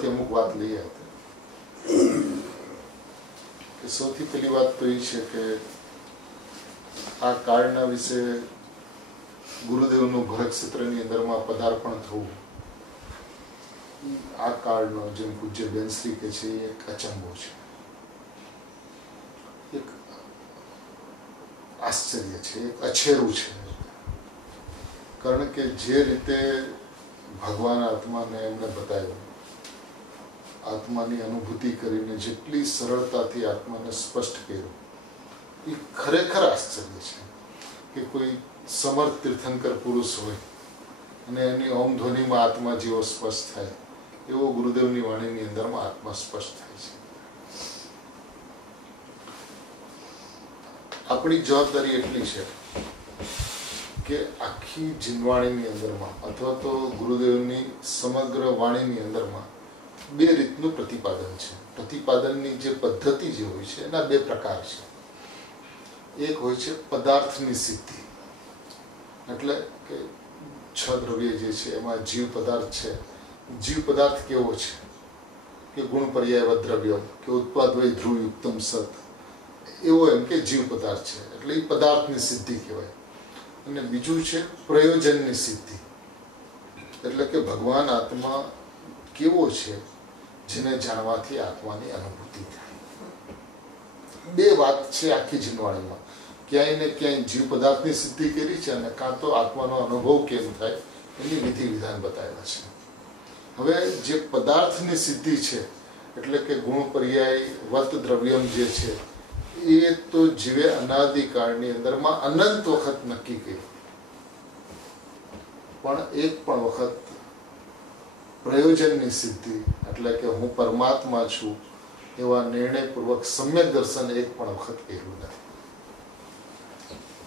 ઉપરથી અમુક વાત લઈએ કે સૌથી પહેલી વાત તો એ છે કે આ કાળના વિશે ગુરુદેવનું ભરત ક્ષેત્રની અંદરમાં પદાર્પણ થવું, આ કાળનો જેમ પૂજ્ય બેનશ્રી કે છે એ એક અચંબો છે, એક આશ્ચર્ય છે, એક અછેરું છે. કારણ કે જે રીતે ભગવાન આત્માને એમને બતાવ્યું, આત્માની અનુભૂતિ કરીને જેટલી સરળતાથી આત્માને સ્પષ્ટ કર્યું, એ ખરેખર આશ્ચર્ય છે કે કોઈ સમર્થ તીર્થંકર પુરુષ હોય અને એની ઓમ ધ્વનિમાં આત્મા જેવો સ્પષ્ટ થાય એવો ગુરુદેવની વાણીની અંદરમાં આત્મા સ્પષ્ટ થાય છે. આપણી જવાબદારી એટલી છે કે આખી જીનવાણીની અંદરમાં અથવા તો ગુરુદેવની સમગ્ર વાણીની અંદરમાં બે રીતનું પ્રતિપાદન છે. પ્રતિપાદનની જે પદ્ધતિ જે હોય છે એના બે પ્રકાર છે. એક હોય છે પદાર્થની સિદ્ધિ, એટલે કે 6 દ્રવ્ય જે છે એમાં જીવ પદાર્થ છે. જીવ પદાર્થ કેવો છે કે ગુણ પર્યાય દ્રવ્ય કે ઉત્પાદ વય ધ્રુવ યુક્તમ સત, એવો એમ કે જીવ પદાર્થ છે, એટલે એ પદાર્થની સિદ્ધિ કહેવાય. અને બીજું છે પ્રયોજનની સિદ્ધિ, એટલે કે ભગવાન આત્મા કેવો છે જેને જાણવાથી આત્માની અનુભૂતિ થાય. બે વાત છે આખી જીનવાણીમાં, ક્યાંય ને ક્યાંય જીવ પદાર્થની સિદ્ધિ કરી છે અને કાં તો આત્માનો અનુભવ કેમ થાય એની વિધિ વિધાન બતાવ્યા છે. હવે જે પદાર્થની સિદ્ધિ છે એટલે કે ગુણ પર્યાય વત દ્રવ્યમ જે છે એ તો જીવે અનાદિકાળની અંદરમાં અનંત વખત નક્કી કરી, પણ એક પણ વખત પ્રયોજનની સિદ્ધિ એટલે કે હું પરમાત્મા છું એવા નિર્ણયપૂર્વક સમ્યક દર્શન એક પણ વખત કર્યું નથી.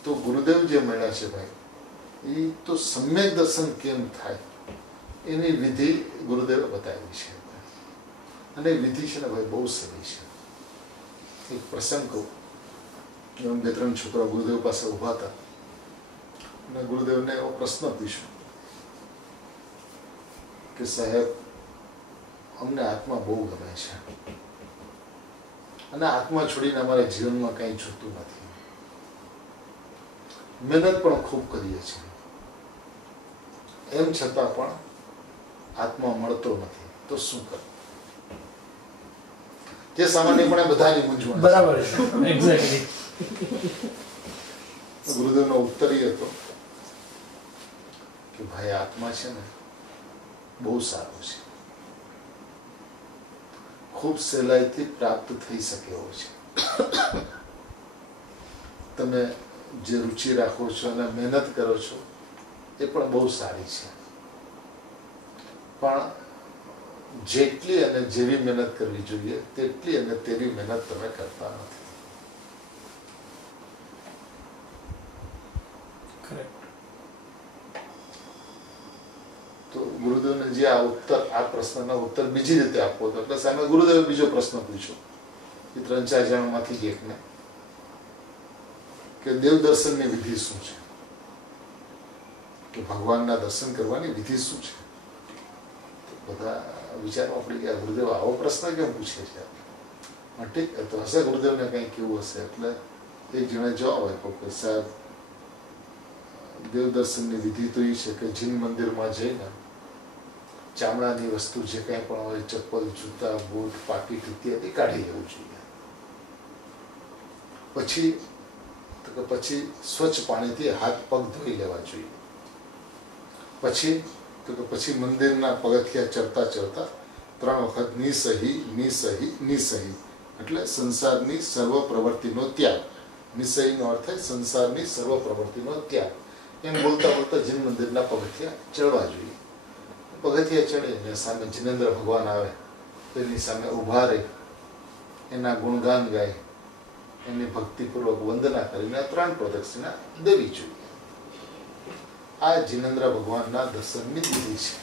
તો ગુરુદેવ જે મળ્યા છે ભાઈ, એ તો સમ્યક દર્શન કેમ થાય એની વિધિ ગુરુદેવે બતાવી છે. અને વિધિ છે ને ભાઈ બહુ સહેલી છે. એક પ્રસંગ કહું, એમ 2-3 છોકરા ગુરુદેવ પાસે ઊભા હતા અને ગુરુદેવને એવો પ્રશ્ન પૂછ્યો કે સાહેબ, અમને આત્મા બહુ ગમે છે અને આત્મા છોડીને અમારા જીવનમાં કંઈ જોતું નથી, મહેનત પણ ખૂબ કરીએ છીએ, એમ છતાં પણ આત્મા મળતો નથી, તો શું કરવું? જે સામાન્યપણે બધાની મૂંઝવણ. બરાબર છે, એક્ઝેક્ટલી. ગુરુદેવનો ઉત્તર એ હતો કે ભાઈ આત્મા છે ને બહુ સારો છે, ખૂબ સહેલાઈથી પ્રાપ્ત થઈ શકે એવો છે. તમે જે રુચિ રાખો છો અને મહેનત કરો છો એ પણ બહુ સારી છે, પણ જેટલી અને જેવી મહેનત કરવી જોઈએ તેટલી અને તેવી મહેનત તમે કરતા નથી. તો ગુરુદેવને જે આ ઉત્તર, આ પ્રશ્નનો ઉત્તર બીજી રીતે આપવો હતો, એટલે સામે ગુરુદેવે બીજો પ્રશ્ન પૂછ્યો એ 3-4 જણામાંથી એકને કે દેવ દર્શનની વિધિ શું છે, કે ભગવાનના દર્શન કરવાની વિધિ શું છે? બધા વિચારવા પડી ગયા, ગુરુદેવ આવો પ્રશ્ન કેમ પૂછે છે? ઠીક તો હશે ગુરુદેવને કંઈ કેવું હશે. એટલે એક જણે જવાબ આપ્યો કે સાહેબ, દેવ દર્શનની વિધિ તો એ છે કે જીન મંદિરમાં જઈને ચામડાની વસ્તુ જે કંઈ પણ હોય, ચપ્પલ, જૂતા, બૂટ, પાકીટ ઇત્યાદિ કાઢી લેવું જોઈએ. પછી સ્વચ્છ પાણીથી હાથ પગ ધોઈ લેવા જોઈએ. પછી મંદિરના પગથિયા ચડતા 3 વખત નિસહી નિસહી નિસહી, એટલે સંસારની સર્વ પ્રવૃત્તિનો ત્યાગ. નિસહીનો અર્થ થાય સંસારની સર્વ પ્રવૃત્તિનો ત્યાગ. એમ બોલતા બોલતા જીન મંદિરના પગથિયા ચડવા જોઈએ. પગથિયા ચડીને સામે જીનેન્દ્ર ભગવાન આવે, તેની સામે ઊભા રહી એના ગુણગાન ગાય, એની ભક્તિપૂર્વક વંદના કરીને 3 પ્રદક્ષિણા દેવી જોઈએ. આ જીનેન્દ્ર ભગવાનના દર્શનની વિધિ છે.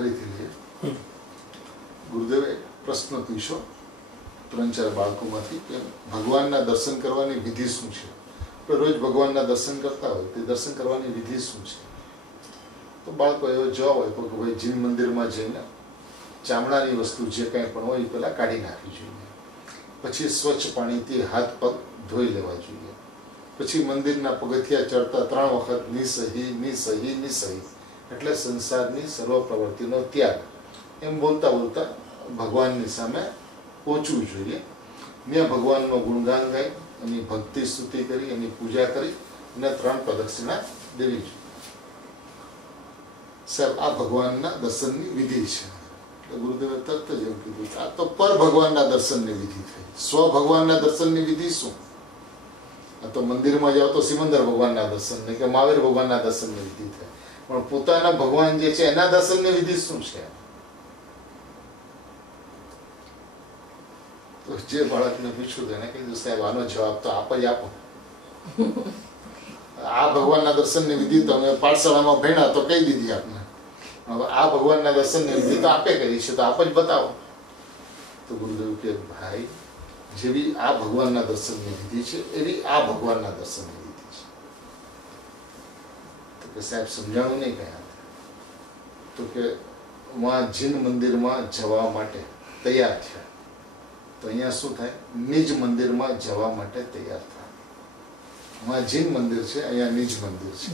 ફરીથી લઈએ. ગુરુદેવે પ્રશ્ન પૂછ્યો 3-4 બાળકોમાંથી કે ભગવાનના દર્શન કરવાની વિધિ શું છે? તો રોજ ભગવાનના દર્શન કરતા હોય તે દર્શન કરવાની વિધિ શું છે? તો બાળકો એવો જવાબ આપ્યો કે ભાઈ જીન મંદિરમાં જઈને ચામડાની વસ્તુ જે કાંઈ પણ હોય એ પહેલાં કાઢી નાખવી જોઈએ. પછી સ્વચ્છ પાણીથી હાથ પગ ધોઈ લેવા જોઈએ. પછી મંદિરના પગથિયા ચડતા 3 વખત નિસહી નિસહી નિસહી એટલે સંસારની સર્વ પ્રવૃત્તિનો ત્યાગ એમ બોલતા બોલતા ભગવાનની સામે પહોંચવું જોઈએ. ત્યાં ભગવાનનો ગુણગાન ગાઈ, એની ભક્તિ સ્તુતિ કરી, એની પૂજા કરી અને 3 પ્રદક્ષિણા દેવી જોઈએ. સાહેબ, આ ભગવાનના દર્શનની વિધિ છે. ગુરુદેવે તરત જ એવું કીધું આ તો પર ભગવાનના દર્શનની વિધિ થઈ. સ્વ ભગવાનના દર્શનની વિધિ શું? આ તો મંદિરમાં જાઓ તો સિમંદર ભગવાનના દર્શન કે મહાવીર ભગવાનના દર્શનની વિધિ થાય, પણ પોતાના ભગવાન જે છે એના દર્શનની વિધિ શું છે? તો જે બાળકને પૂછ્યું એને કીધું સાહેબ આનો જવાબ તો આપ જ આપો. આ ભગવાનના દર્શનની વિધિ તો અમે પાઠશાળામાં ભણ્યા તો કહી દીધી આપને. હવે આ ભગવાનના દર્શનની વિધિ તો આપે કરી છે તો આપ જ બતાવો. તો ગુરુદેવ કે ભાઈ જેવી આ ભગવાનના દર્શનની વિધિ છે એવી આ ભગવાનના દર્શનની વિધિ છે. તો કે સાહેબ સમજાણું નહીં કયા? તો કે જીન મંદિરમાં જવા માટે તૈયાર થયા તો અહીંયા શું થાય? નિજ મંદિરમાં જવા માટે તૈયાર થાય. જીન મંદિર છે, અહીંયા નિજ મંદિર છે.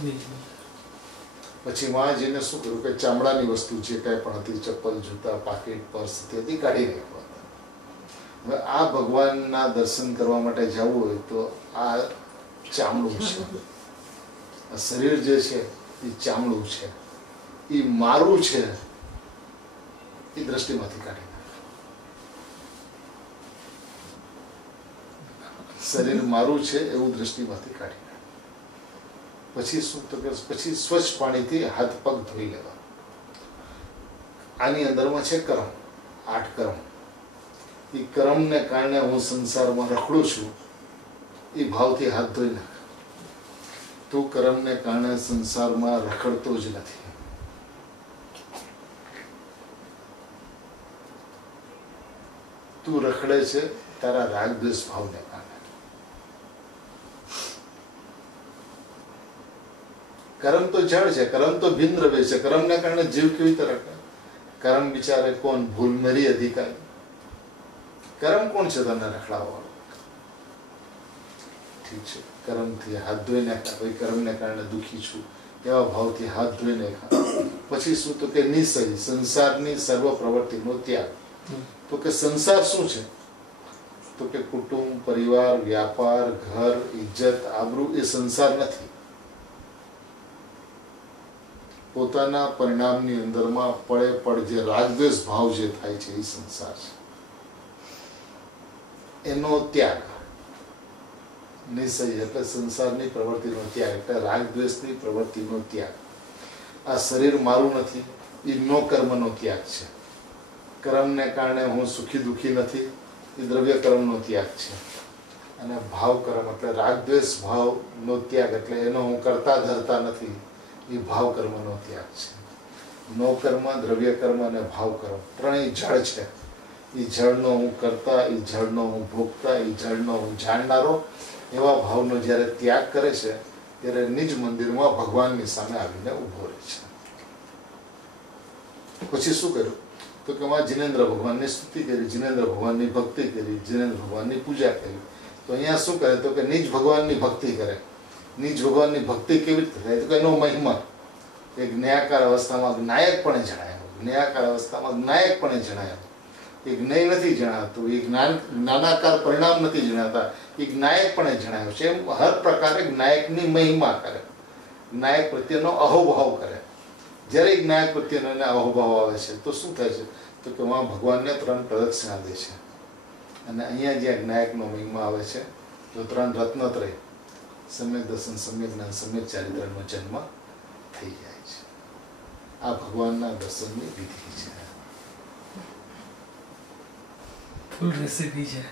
પછી જઈને શું કર્યું કે ચામડાની વસ્તુ જે કાંઈ પણ હતી, ચપ્પલ, જૂતા, પાકીટ, પર્સ હતી કાઢી નાખ્યા. હવે આ ભગવાનના દર્શન કરવા માટે જવું હોય તો આ ચામડું છે, આ શરીર જે છે એ ચામડું છે, એ મારું છે, એ દ્રષ્ટિમાંથી કાઢી નાખે. શરીર મારું છે એવું દ્રષ્ટિમાંથી કાઢી નાખે. પછી શું? તો કે પછી સ્વચ્છ પાણીથી હાથ પગ ધોઈ લેવા. આની અંદરમાં છે કર્મ, 8 કર્મ. એ કર્મને કારણે હું સંસારમાં રખડું છું એ ભાવથી હાથ ધોઈ નાખ. તું કર્મને કારણે સંસારમાં રખડતો જ નથી. તું રખડે છે તારા રાગ દ્વેષ ભાવને કારણે. કર્મ તો જળ છે, કર્મ તો ભિન્ન દ્રવ્ય છે. કર્મને કારણે જીવ કેવી રીતે રખડે? કર્મ બિચારે કોણ? ભૂલમેરી અધિકારી. કર્મ કોણ છે તને રખડાવવાનું? ઠીક છે, કર્મથી હાથ ધોઈ નાખ્યા. ભાઈ કર્મને કારણે દુઃખી છું એવા ભાવથી હાથ ધોઈ નાખ્યા. પછી શું? તો કે નિસહી, સંસારની સર્વ પ્રવૃત્તિનો ત્યાગ. તો કે સંસાર શું છે? તો કે કુટુંબ, પરિવાર, વ્યાપાર, ઘર, ઇજ્જત, આબરૂ એ સંસાર નથી. પોતાના પરિણામની અંદરમાં પડે પડ જે રાગદ્વેષ ભાવ જે થાય છે એ સંસાર છે. એનો ત્યાગ. નિસહી એટલે સંસારની પ્રવૃત્તિનો ત્યાગ, એટલે રાગદ્વેષની પ્રવૃત્તિનો ત્યાગ. આ શરીર મારું નથી, એ નો કર્મનો ત્યાગ છે. કર્મને કારણે હું સુખી દુઃખી નથી, એ દ્રવ્ય કર્મનો ત્યાગ છે. અને ભાવ કર્મ એટલે રાગદ્વેષ ભાવનો ત્યાગ, એટલે એનો હું કરતા ધરતા નથી, એ ભાવ કર્મનો ત્યાગ છે. નો કર્મ, દ્રવ્ય કર્મ અને ભાવ કર્મ ત્રણેય જળ છે. એ જળનો હું કરતા, એ જળનો હું ભોગતા, એ જળનો હું જાણનારો એવા ભાવનો જ્યારે ત્યાગ કરે છે ત્યારે નિજ મંદિરમાં ભગવાનની સામે આવીને ઊભો રહે છે. પછી શું કર્યું? તો કે જીનેન્દ્ર ભગવાનની સ્તુતિ કરી, જીનેન્દ્ર ભગવાનની ભક્તિ કરી, જીનેન્દ્ર ભગવાનની પૂજા કરી. તો અહીંયા શું કરે? તો કે નિજ ભગવાનની ભક્તિ કરે. નિજ ભગવાનની ભક્તિ કેવી રીતે થાય? તો કે એનો મહિમા એક જ્ઞાયકાર અવસ્થામાં જ્ઞાયકપણે જણાયો. જ્ઞાયકાર અવસ્થામાં જ્ઞાયકપણે જણાયો. એ જ્ઞેય નથી જણાતું, એ જ્ઞાનાકાર પરિણામ નથી જણાતા, એ જ્ઞાયકપણે જણાયો છે. એમ હર પ્રકારે જ્ઞાયકની મહિમા કરે, જ્ઞાયક પ્રત્યેનો અહોભાવ કરે. જ્યારે જ્ઞાયક પ્રત્યેનો એને અહોભાવ આવે છે તો શું થાય છે? તો કે ભગવાનને 3 પ્રદક્ષિણા દે છે. અને અહીંયા જ્યાં જ્ઞાયકનો મહિમા આવે છે તો 3 રત્નત્રય સમ્યક દર્શન, સમ્યક જ્ઞાન, સમ્યક ચારિત્રનો જન્મ થઈ જાય છે. આ ભગવાનના દર્શનની વિધિ છે. ફૂલ રેસીપી છે.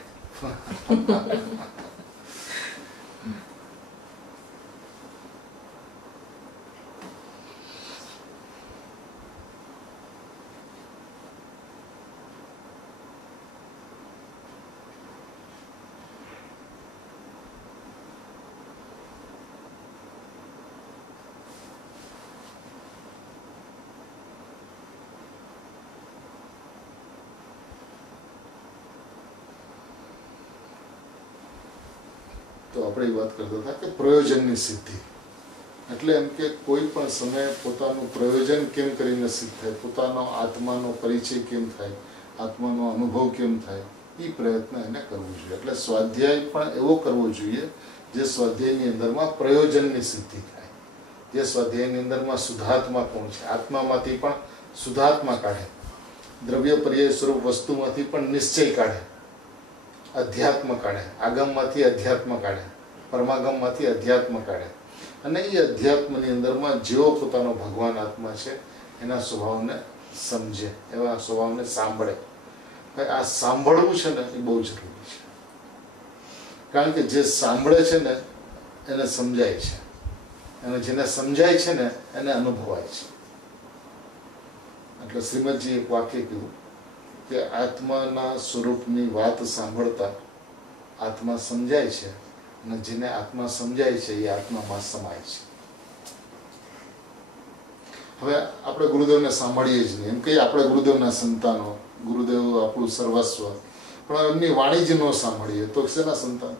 તો આપણે એ વાત કરતા હતા કે પ્રયોજનની સિદ્ધિ એટલે એમ કે કોઈ પણ સમયે પોતાનું પ્રયોજન કેમ કરીને સિદ્ધ થાય, પોતાનો આત્માનો પરિચય કેમ થાય, આત્માનો અનુભવ કેમ થાય, એ પ્રયત્ન એને કરવો જોઈએ. એટલે સ્વાધ્યાય પણ એવો કરવો જોઈએ જે સ્વાધ્યાયની અંદરમાં પ્રયોજનની સિદ્ધિ થાય, જે સ્વાધ્યાયની અંદરમાં શુદ્ધાત્મા કોણ છે, આત્મામાંથી પણ શુદ્ધાત્મા કાઢે, દ્રવ્ય પર્યાય સ્વરૂપ વસ્તુમાંથી પણ નિશ્ચય કાઢે, અધ્યાત્મ કાઢે, આગમમાંથી અધ્યાત્મ કાઢે, પરમાગમમાંથી અધ્યાત્મ કાઢે, અને એ અધ્યાત્મની અંદરમાં જેવો પોતાનો ભગવાન આત્મા છે એના સ્વભાવને સમજે, એવા સ્વભાવને સાંભળે. આ સાંભળવું છે ને એ બહુ જરૂરી છે, કારણ કે જે સાંભળે છે ને એને સમજાય છે, અને જેને સમજાય છે ને એને અનુભવાય છે. એટલે શ્રીમદજી એક વાક્ય કીધું કે આત્માના સ્વરૂપની વાત સાંભળતા આત્મા સમજાય છે, અને જેને આત્મા સમજાય છે એ આત્મામાં સમાય છે. હવે આપણે ગુરુદેવને સાંભળીએ જ નહીં, એમ કહીએ આપણે ગુરુદેવના સંતાનો, ગુરુદેવ આપણું સર્વસ્વ, પણ એમની વાણી જ ન સાંભળીએ તો શેના સંતાન?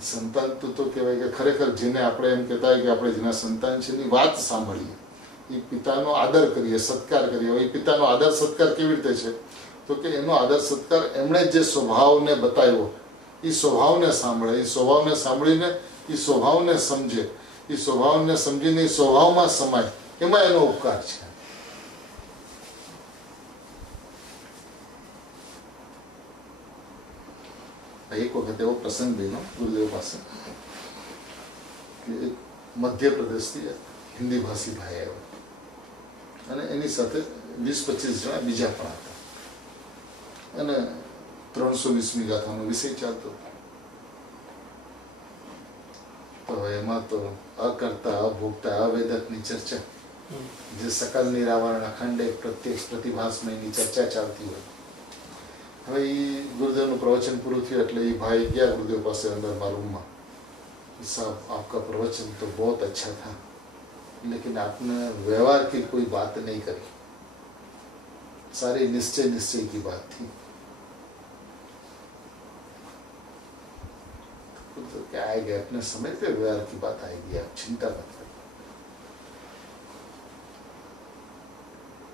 સંતાન તો કહેવાય કે ખરેખર જેને આપણે એમ કહેતા હોય કે આપણે જેના સંતાન છે એની વાત સાંભળીએ, એ પિતાનો આદર કરીએ, સત્કાર કરીએ. હવે એ પિતાનો આદર સત્કાર કેવી રીતે છે? તો કે એનો આદર સત્કાર એમણે જે સ્વભાવને બતાવ્યો એ સ્વભાવને સાંભળે, એ સ્વભાવને સાંભળીને એ સ્વભાવને સમજે, એ સ્વભાવને સમજીને એ સ્વભાવમાં સમાય, એમાં એનો ઉપકાર છે. એક વખત એવો પ્રસંગ બન્યો ગુરુદેવ પાસે કે એક મધ્યપ્રદેશથી હિન્દી ભાષી ભાઈ આવ્યો અને એની સાથે 20-25 જણા બીજા પણ હતા, અને 320મી ગાથાનો વિષય ચાલતો. તો એમાં તો અકર્તા, અભોક્તા, અવેદકની ચર્ચા, જે સકલ નિરાવરણ, અખંડ, પ્રત્યક્ષ, પ્રતિભાસમયની ચર્ચા ચાલતી હોય. હવે એ ગુરુદેવનું પ્રવચન પૂરું થયું એટલે એ ભાઈ ગયા ગુરુદેવ પાસે અંદરમાં રૂમમાં. साहब आपका प्रवचन तो बहुत अच्छा था, लेकिन आपने व्यवहार की कोई बात नहीं करी, सारी निश्चय निश्चय की बात थी. तो क्या आएगा, अपने समय पे व्यवहार की बात आएगी, आप चिंता मत करो.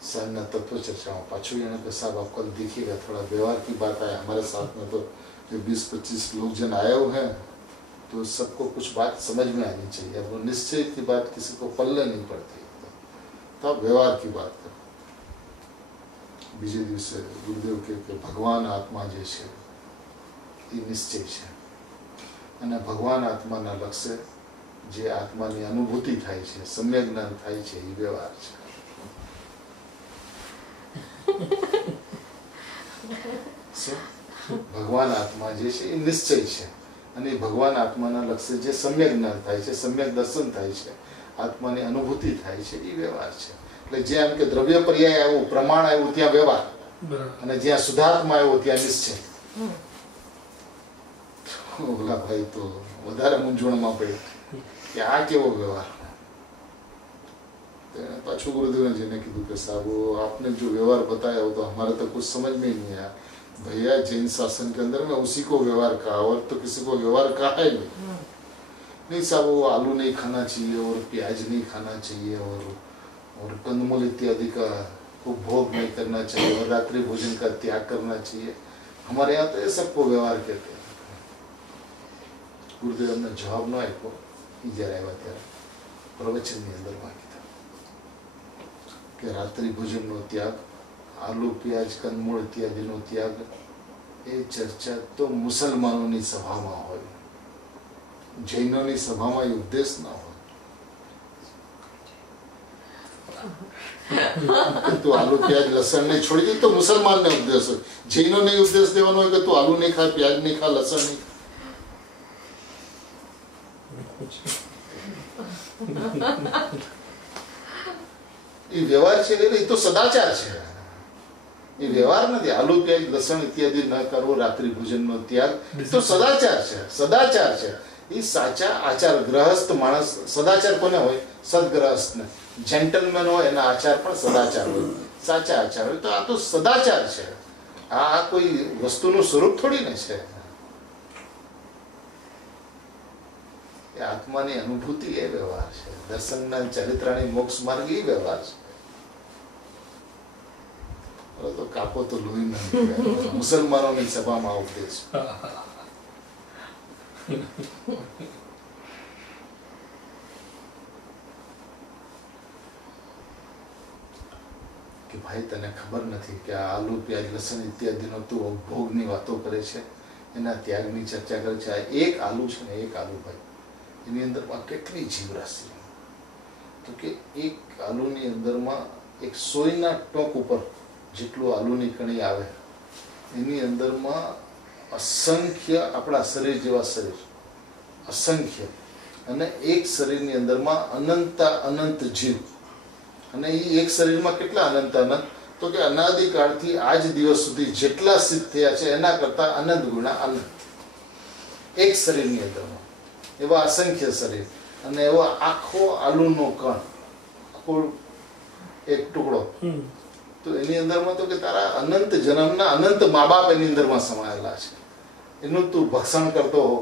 सामना तत्व चर्चा में पाछू यानी कि साहब आप कल देखिएगा थोड़ा व्यवहार की बात आए हमारे साथ में. तो जो 20-25 लोग जन आए हुए हैं तो सबको कुछ बात समझ में आनी चाहिए. अब निश्चय की बात किसी को पल्ले नहीं पड़ती, तो आप व्यवहार की बात करो. बीजे दिवसे गुरुदेव के भगवान आत्मा जे छे એ નિશ્ચય છે, અને ભગવાન આત્માના લક્ષ્ય જે આત્માની અનુભૂતિ થાય છે, સમ્યક જ્ઞાન થાય છે, એ વ્યવહાર છે. ભગવાન આત્મા જે છે એ નિશ્ચય છે, અને ભગવાન આત્માના લક્ષ્ય જે સમ્યક જ્ઞાન થાય છે, સમ્યક દર્શન થાય છે, આત્માની અનુભૂતિ થાય છે, એ વ્યવહાર છે. એટલે જ્યાં એમ કે દ્રવ્ય પર્યાય આવ્યું, પ્રમાણ આવ્યું ત્યાં વ્યવહાર, અને જ્યાં શુદ્ધાત્મા આવ્યો ત્યાં નિશ્ચય. ઓલા ભાઈ તો વધારે મૂંઝવણમાં પડ્યો કે આ કેવો વ્યવહાર. पाछू गुरुदेव ने जी ने कीधु कि साहब आपने जो व्यवहार बताया वो तो हमारे तो कुछ समझ में ही नहीं आया. भैया जैन शासन के अंदर में उसी को व्यवहार कहा, और तो किसी को व्यवहार कहा है नहीं साहब. वो आलू नहीं खाना चाहिए और प्याज नहीं खाना चाहिए और कंदमूल इत्यादि का उपभोग नहीं करना चाहिए और रात्रि भोजन का त्याग करना चाहिए. हमारे यहाँ तो ये सबको व्यवहार कहते हैं. गुरुदेव ने जवाब न आप्यो. जरा आव्या त्यारे प्रवचननी अंदर मांगी कि रात्रि भोजन नो त्याग, आलू प्याज कंदमूळ इत्यादि नो त्याग, ए चर्चा तो मुसलमानों की सभा में हो, जैनों की सभा में उपदेश ना हो. तू आलू प्याज लसन नहीं छोड़ी दी तो मुसलमान ने उपदेश हो. जैनों ने उपदेश देवानो है कि तू आलू नहीं खा, प्याज नहीं खा, लसन नहीं खा. ये व्यवहार છે એ તો સદાચાર છે, એ વ્યવહાર નથી. આલુ પ્યાજ લસણ ઇત્યાદि ન કરવો, રાત્રિ ભોજનનો ત્યાગ તો સદાચાર છે. સદાચાર છે એ સાચા આચાર. ગ્રહસ્થ માણસ સદાચાર કોને હોય? સદગ્રહસ્થને. જેન્ટલમેન હોય એના આચાર પણ સદાચાર હોય, સાચા આચાર હોય. તો આ તો સદાચાર છે. આ કોઈ વસ્તુનું સ્વરૂપ થોડી ને છે. એ આત્માની અનુભૂતિ એ વ્યવહાર છે. દર્શનના ચારિત્રાની મોક્ષ માર્ગ એ વ્યવહાર છે. તો કાપો તો લોહી નથી. મુસલમાનોની સભામાં ઉપદેશ કે ભાઈ તને ખબર નથી કે આ આલુ પ્યાજ લસણ ઇત્યાદિનો તું ભોગની વાતો કરે છે, એના ત્યાગની ચર્ચા કરે છે. આ એક આલુ છે ને, એક આલુ ભાઈ, એની અંદરમાં કેટલી જીવરાશિ. તો કે એક આલુની અંદરમાં એક સોયના ટોક ઉપર જેટલું આલુની કણી આવે એની અંદરમાં અસંખ્ય આપણા શરીર જેવા શરીર, અસંખ્ય, અને એક શરીરની અંદરમાં અનંત જીવ. અને એ એક શરીરમાં કેટલા અનંત? તો કે અનાદિકાળથી આજ દિવસ સુધી જેટલા સિદ્ધ થયા છે એના કરતા અનંત ગુણા અનંત એક શરીરની અંદરમાં. એવા અસંખ્ય શરીર અને એવો આખો આલુનો કણ, આખો એક ટુકડો. તો એની અંદરમાં તો કે તારા અનંત જન્મના અનંત મા બાપ એની અંદરમાં સમાયેલા છે. એનું તું ભક્ષણ કરતો હો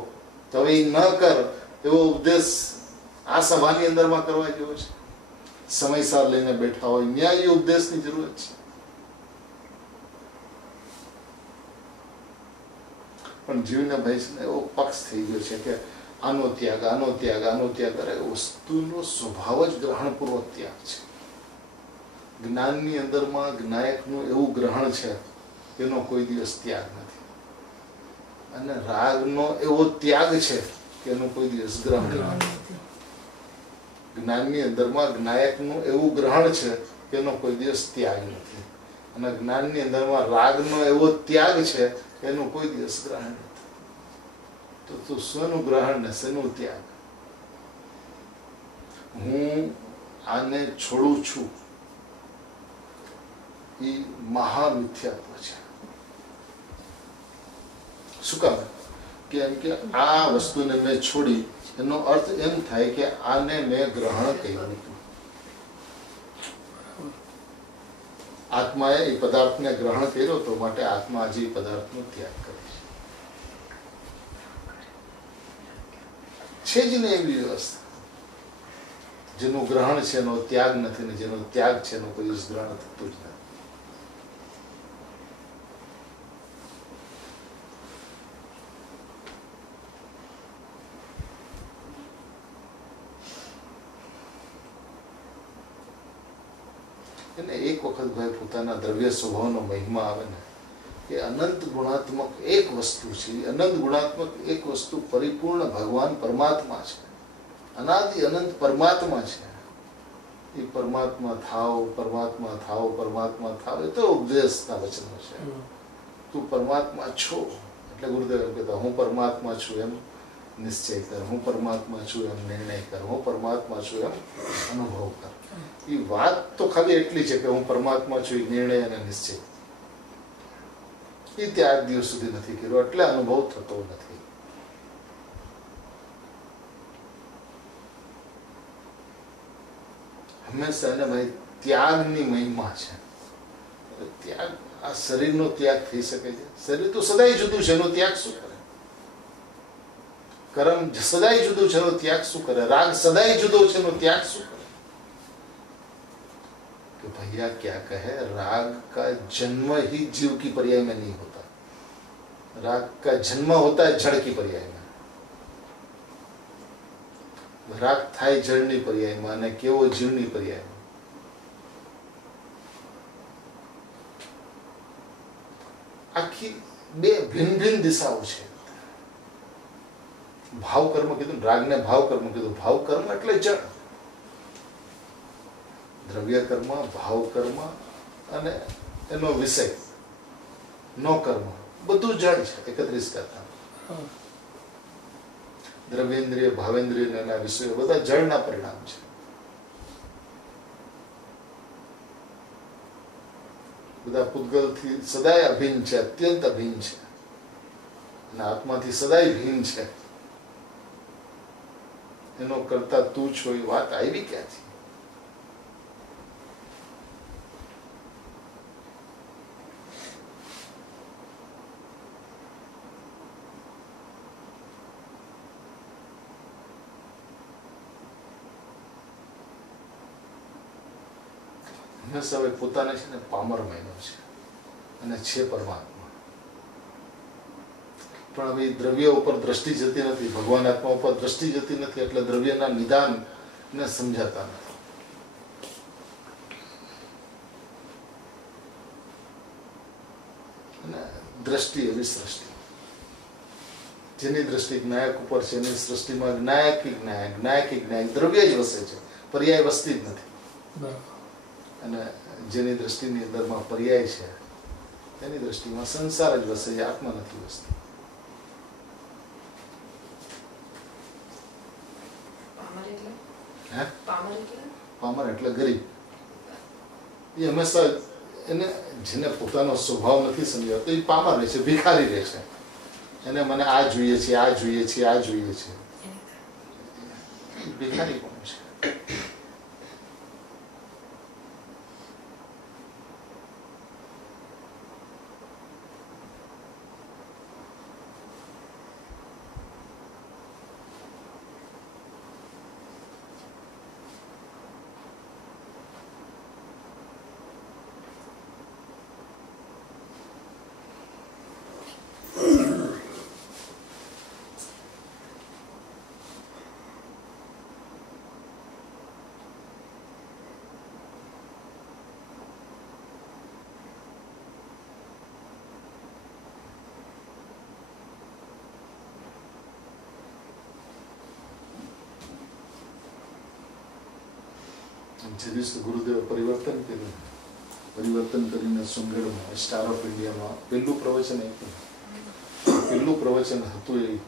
તો હવે ન કર એવો ઉપદેશ આ સભાની અંદરમાં કરવા જેવો છે. સમયસાર લઈને બેઠા હોય ન્યાયી ઉપદેશની જરૂરત છે. પણ જીવને ભાઈ એવો પક્ષ થઈ ગયો છે કે આનો ત્યાગ, આનો ત્યાગ, આનો ત્યાગ. અરે વસ્તુનો સ્વભાવ જ ગ્રહણપૂર્વક ત્યાગ છે. જ્ઞાનની અંદરમાં જ્ઞાયકનું એવું ગ્રહણ છે એનો કોઈ દિવસ ત્યાગ નથી. અને રાગનો એવો ત્યાગ છે કે એનું કોઈ દિવસ ગ્રહણ નથી. જ્ઞાનની અંદરમાં જ્ઞાયકનું એવું ગ્રહણ છે કે એનો કોઈ દિવસ ત્યાગ નથી. અને જ્ઞાનની અંદરમાં રાગનો એવો ત્યાગ છે કે એનું કોઈ દિવસ ગ્રહણ નથી. તો તું શેનું ગ્રહણ ને શેનું ત્યાગ? હું આને છોડું છું એ મહામિથ્યાત્વ છે. શું કામ? કે એમ કે આ વસ્તુને મેં છોડી, એનો અર્થ એમ થાય કે આને મેં ગ્રહણ કર્યું હતું. આત્માએ એ પદાર્થને ગ્રહણ કર્યો તો માટે આત્મા આજે એ પદાર્થનો ત્યાગ કરે છે જ ને. એવી વ્યવસ્થા જેનું ગ્રહણ છે એનો ત્યાગ નથી, ને જેનો ત્યાગ છે એનો કોઈ ગ્રહણ થતું જ નથી. એને એક વખત ભાઈ પોતાના દ્રવ્ય સ્વભાવનો મહિમા આવે ને કે અનંત ગુણાત્મક એક વસ્તુ છે. અનંત ગુણાત્મક એક વસ્તુ પરિપૂર્ણ ભગવાન પરમાત્મા છે. અનાદિ અનંત પરમાત્મા છે. એ પરમાત્મા થાવ, પરમાત્મા થાવ, પરમાત્મા થાવ. એ તો ઉપદેશના વચનો છે. તું પરમાત્મા છો એટલે ગુરુદેવ એમ કહેતા હું પરમાત્મા છું એમ નિશ્ચય કર, હું પરમાત્મા છું એમ નિર્ણય કર, હું પરમાત્મા છું એમ અનુભવ કર. એ વાત તો ખાલી એટલી છે કે હું પરમાત્મા છું એ નિર્ણય અને નિશ્ચય. એ ત્યાં આજ દિવસ સુધી નથી કર્યો એટલે અનુભવ થતો નથી. હંમેશા એને ભાઈ ત્યાગની મહિમા છે. ત્યાગ, આ શરીરનો ત્યાગ થઈ શકે છે? શરીર તો સદાય જુદું છે, એનો ત્યાગ શું કરે? કર્મ સદાય જુદું છે, એનો ત્યાગ શું કરે? રાગ સદાય જુદો છે, એનો ત્યાગ શું કરે? तो भैया क्या कहे, राग का जन्म ही जीव की पर्याय में नहीं होता. राग का जन्म होता है जड़ की पर्याय में. राग થાય જળની પર્યાયમાં અને કેવો જીવની પર્યાયમાં. આખી બે ભિન્ન ભિન્ન દિશાઓ છે. ભાવ કર્મ કીધું, રાગને ભાવ કર્મ કીધું. ભાવ કર્મ એટલે જળ. દ્રવ્ય કર્મ, ભાવ કર્મ અને એનો વિષય નો કર્મ બધું જળ છે. 31 કરતા દ્રવ્યેન્દ્રિય, ભાવેન્દ્રિય એના વિષયો બધા જળના પરિણામ છે. બધા પૂતગલથી સદાય અભિન્ન છે, અત્યંત અભિન્ન છે. અને આત્માથી સદાય ભિન્ન છે. એનો કરતા તું છો એ વાત આવી ક્યાંથી? હંમેશા હવે પોતાને છે ને પામર માન્યો છે અને છે પરમાત્મા. પણ હવે દ્રવ્ય ઉપર દ્રષ્ટિ જતી નથી, ભગવાન આત્મા ઉપર દ્રષ્ટિ જતી નથી, એટલે દ્રવ્યના નિદાન ને સમજાતા નથી. અને દ્રષ્ટિ એવી સૃષ્ટિ જેની દ્રષ્ટિ જ્ઞાયક ઉપર છે, એની સૃષ્ટિમાં જ્ઞાયકી જ્ઞાયક, જ્ઞાયકી જ્ઞાયક દ્રવ્ય જ વસે છે, પર્યાય વસ્તી જ નથી. અને જેની દ્રષ્ટિની અંદરમાં પર્યાય છે તેની દ્રષ્ટિમાં સંસાર જ વસે છે, આત્મા નથી વસતી. પામર એટલે ગરીબ. એ હંમેશા એને જેને પોતાનો સ્વભાવ નથી સમજાતો એ પામર રહે છે, ભિખારી રહે છે. એને મને આ જોઈએ છે, આ જોઈએ છે, આ જોઈએ છે, ભિખારી કોણ છે? જે દિવસે ગુરુદેવે પરિવર્તન કરીને સુંગડમાં સ્ટાર ઓફ ઇન્ડિયામાં પહેલું પ્રવચન આપ્યું. પહેલું પ્રવચન હતું એ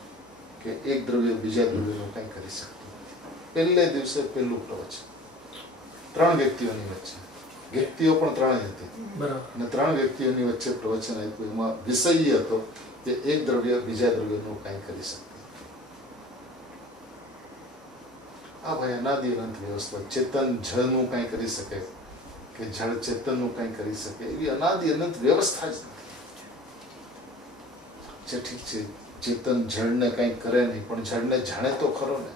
કે એક દ્રવ્ય બીજા દ્રવ્યનું કંઈ કરી શકતું નથી. પહેલે દિવસે પહેલું પ્રવચન 3 વ્યક્તિઓની વચ્ચે, વ્યક્તિઓ પણ 3 હતી અને 3 વ્યક્તિઓની વચ્ચે પ્રવચન આપ્યું. એમાં વિષય હતો કે એક દ્રવ્ય બીજા દ્રવ્યનું કંઈ કરી શકતું. આ ભાઈ અનાદિ અનંત વ્યવસ્થા, ચેતન જળનું કંઈ કરી શકે કે જળ ચેતનનું કંઈ કરી શકે એવી અનાદિ અનંત વ્યવસ્થા જ નથી. જે ઠીક છે ચેતન જળને કંઈ કરે નહીં, પણ જળને જાણે તો ખરો ને.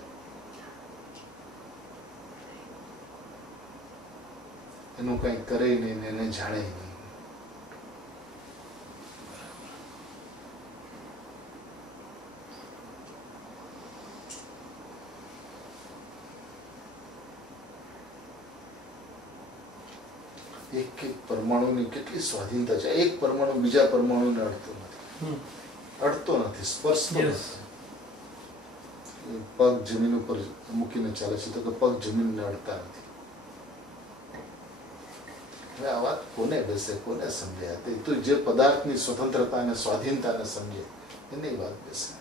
એનું કંઈ કરે નહીં ને એને જાણે નહીં. એક એક પરમાણુની કેટલી સ્વાધીનતા છે. એક પરમાણુ બીજા પરમાણુને અડતો નથી, સ્પર્શતો નથી. પગ જમીન ઉપર મૂકીને ચાલે છે તો કે પગ જમીનને અડતા નથી. હવે આ વાત કોને બેસે, કોને સમજે? તો જે પદાર્થની સ્વતંત્રતા અને સ્વાધીનતાને સમજે એને વાત બેસે.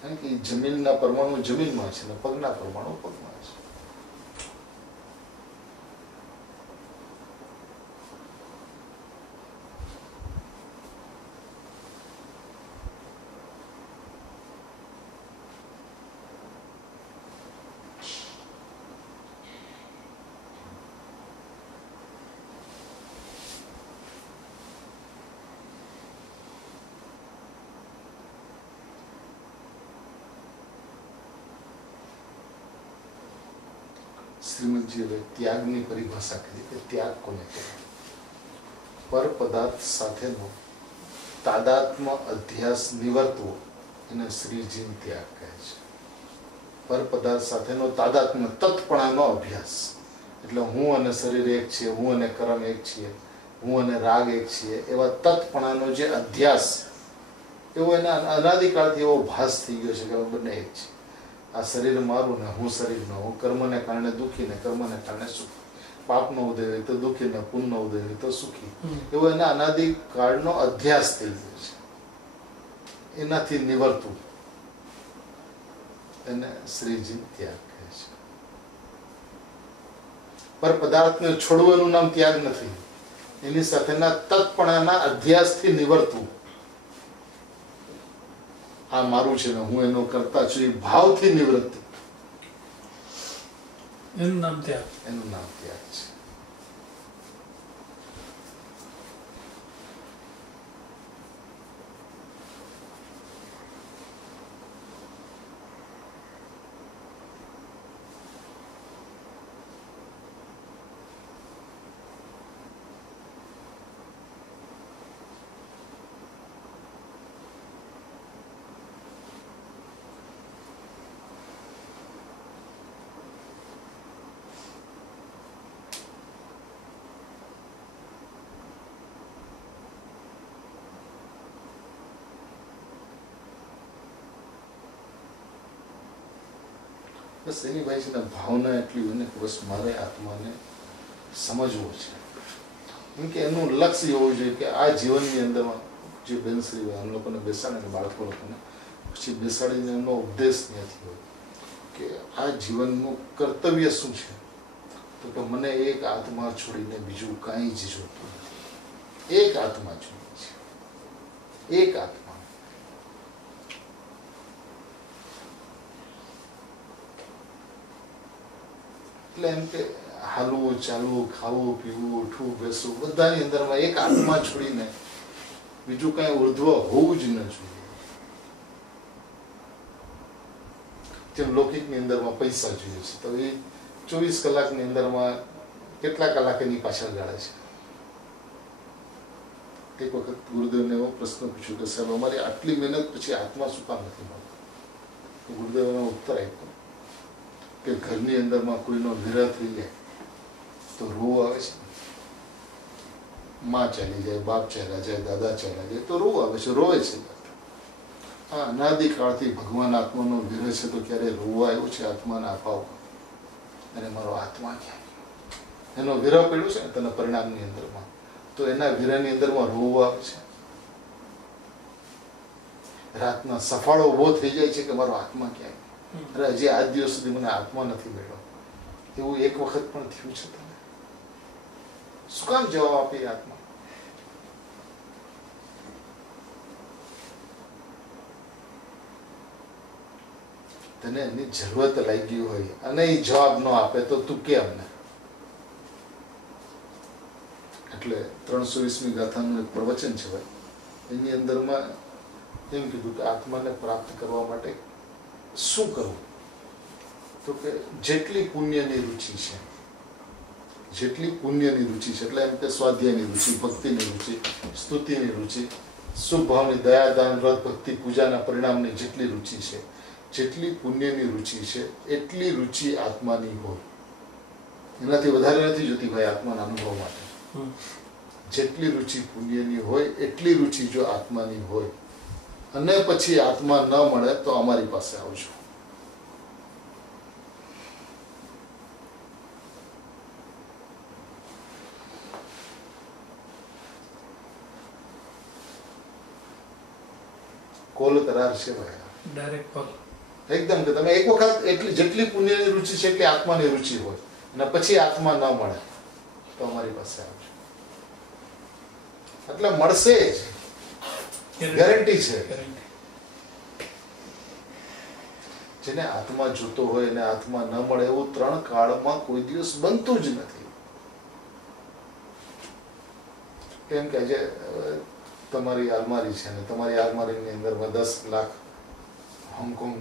કારણ કે જમીનના પરમાણુ જમીનમાં છે ને પગના પરમાણુ પગમાં છે. શ્રીમદજીએ ત્યાગની પરિભાષા કરી કે ત્યાગ કોને કહેવાય? પર પદાર્થ સાથેનો તાદાત્મ અધ્યાસ નિવર્તવો એને શ્રીજી ત્યાગ કહે છે. પર પદાર્થ સાથેનો તાદાત્મ તત્પણાનો અભ્યાસ, એટલે હું અને શરીર એક છીએ, હું અને કર્મ એક છીએ, હું અને રાગ એક છીએ, એવા તત્પણાનો જે અધ્યાસ, એવો એના અનાદિકાળથી એવો ભાસ થઈ ગયો છે કે બંને એક છે. આ શરીર મારું ને હું શરીરનો, હું કર્મને કારણે દુઃખી ને કર્મને કારણે સુખી, પાપનો ઉદય હોય તો દુઃખી ને પુણ્યનો ઉદય હોય તો સુખી, એવો એના અનાદિકાળનો અધ્યાસ થઈ ગયો છે. એનાથી નિવર્તું એને શ્રીજી ત્યાગ કહે છે. પર પદાર્થને છોડવાનું નામ ત્યાગ નથી, એની સાથેના તત્પણાના અધ્યાસથી નિવર્તું. આ મારું છે ને હું એનો કરતા છું એ ભાવથી નિવૃત્તિ, એનું નામ ત્યાગ છે. બસ એની ભાઈ છે ને ભાવના એટલી હોય ને કે બસ મારે આત્માને સમજવો છે. કેમ કે એનું લક્ષ્ય હોવું જોઈએ કે આ જીવનની અંદરમાં જે બેનશ્રી આમ લોકોને બેસાડે ને બાળકો લોકોને પછી બેસાડીને એમનો ઉપદેશ ત્યાંથી હોય કે આ જીવનનું કર્તવ્ય શું છે, તો કે મને એક આત્મા છોડીને બીજું કાંઈ જ જોતું નથી. એક આત્મા છોડી છે, એક આત્મા. એટલે એમ કે હાલવું ચાલવું ખાવું પીવું ઉઠવું બેસવું બધાની અંદરમાં એક આત્મા છોડીને બીજું કઈ ઉર્ધ્વ હોવું જ ન જોઈએ. જેમ લૌકિકની અંદરમાં પૈસા જોઈએ છે તો એ 24 કલાકની અંદરમાં કેટલા કલાક એની પાછળ ગાળે છે. એક વખત ગુરુદેવને એવો પ્રશ્ન પૂછ્યો કે સાહેબ અમારી આટલી મહેનત પછી આત્મા શું કામ નથી મળતો? ગુરુદેવનો ઉત્તર આપ્યો કે ઘરની અંદરમાં કોઈનો વિરહ થઈ જાય તો રોવું આવે છે. માં ચાલી જાય, બાપ ચાલ્યા જાય, દાદા ચાલ્યા જાય તો રોવું આવે છે, રોવે છે. હા, અનાદિકાળથી ભગવાન આત્માનો વિરહ છે તો ક્યારે રોવા આવ્યું છે આત્માના અભાવ અને મારો આત્મા ક્યાં એનો વિરહ પડ્યો છે ને તેના પરિણામની અંદરમાં તો એના વિરહની અંદરમાં રોવું આવે છે. રાતના સફાળો ઉભો થઈ જાય છે કે મારો આત્મા ક્યાં. અરે હજી આજ દિવસ સુધી મને આત્મા નથી મળ્યો. એવું એક વખત પણ થયું છે તમે? શું કામ જવાબ આપે આત્મા? તને એની જરૂરત લાગી હોય અને એ જવાબ ન આપે તો તું કેમ ને? એટલે 320મી ગાથાનું એક પ્રવચન છે ભાઈ, એની અંદરમાં એમ કીધું કે આત્માને પ્રાપ્ત કરવા માટે શું કરવું? તો કે જેટલી પુણ્યની રુચિ છે, જેટલી પુણ્યની રુચિ છે એટલે એમ કે સ્વાધ્યાયની રુચિ, ભક્તિની રુચિ, સ્તુતિની રુચિ, શુભ ભાવની દયા, દાન, વ્રત, ભક્તિ, પૂજાના પરિણામની જેટલી રુચિ છે, જેટલી પુણ્યની રુચિ છે એટલી રુચિ આત્માની હોય. એનાથી વધારે નથી જોતી ભાઈ આત્માના અનુભવ માટે. જેટલી રુચિ પુણ્યની હોય એટલી રુચિ જો આત્માની હોય અને પછી આત્મા ન મળે તો અમારી પાસે આવજો. કોલ કરાર છે ભાઈ, ડાયરેક્ટ કોલ. એકદમ કે તમે એક વખત એટલી જેટલી પુણ્યની રુચિ છે એટલી આત્માની રુચિ હોય અને પછી આત્મા ન મળે તો અમારી પાસે આવજો. એટલે મળશે જ, ગેરંટી છે. જેને આત્મા જોતો હોય અને આત્મા ન મળે એવું 3 કાળમાં કોઈ દિવસ બનતું જ નથી. કેમ કે આજે તમારી અલમારી છે ને તમારી અલમારીની અંદરમાં 10 લાખ હોંગકોંગ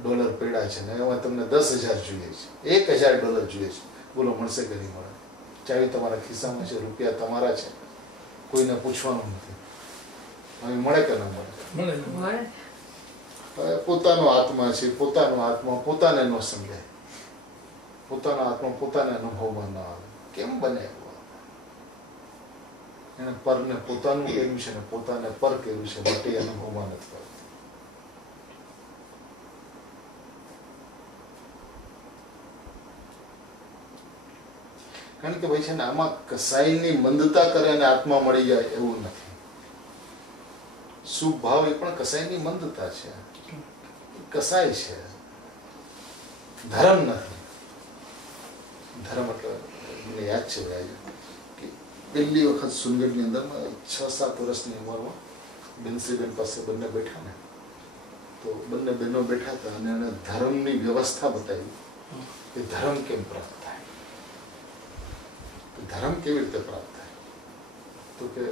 ડોલર પડ્યા છે ને એમાં તમને 10,000 જોઈએ છે, $1,000 જોઈએ છે. બોલો મળશે કે નહીં મળે? ચાવી તમારા ખિસ્સામાં છે, રૂપિયા તમારા છે, કોઈને પૂછવાનું નથી. હવે મળે કે ન મળે? મળે. પોતાનો આત્મા છે, પોતાનો આત્મા પોતાને ન સમજાય, પોતાનો આત્મા પોતાને અનુભવમાં ન આવે. કેમ બને? એને પરને પોતાનું કર્યું છે ને પોતાને પર કર્યું છે માટે અનુભવમાં નથી કરતું. કારણ કે ભાઈ છે ને આમાં કસાઈની મંદતા કરે અને આત્મા મળી જાય એવું નથી. શુભ ભાવ એ પણ કસાઈની મંદતા છે, કસાય છે, ધર્મ નથી. ધર્મ એટલે મને યાદ છે ભાઈ કે પહેલી વખત સુનગઢની અંદરમાં 6-7 વર્ષની ઉંમરમાં બેનશ્રીબેન પાસે બંને બેઠા ને તો બંને બહેનો બેઠા હતા અને એને ધર્મની વ્યવસ્થા બતાવી કે ધર્મ કેમ પ્રાપ્ત થાય, ધર્મ કેવી રીતે પ્રાપ્ત થાય? તો કે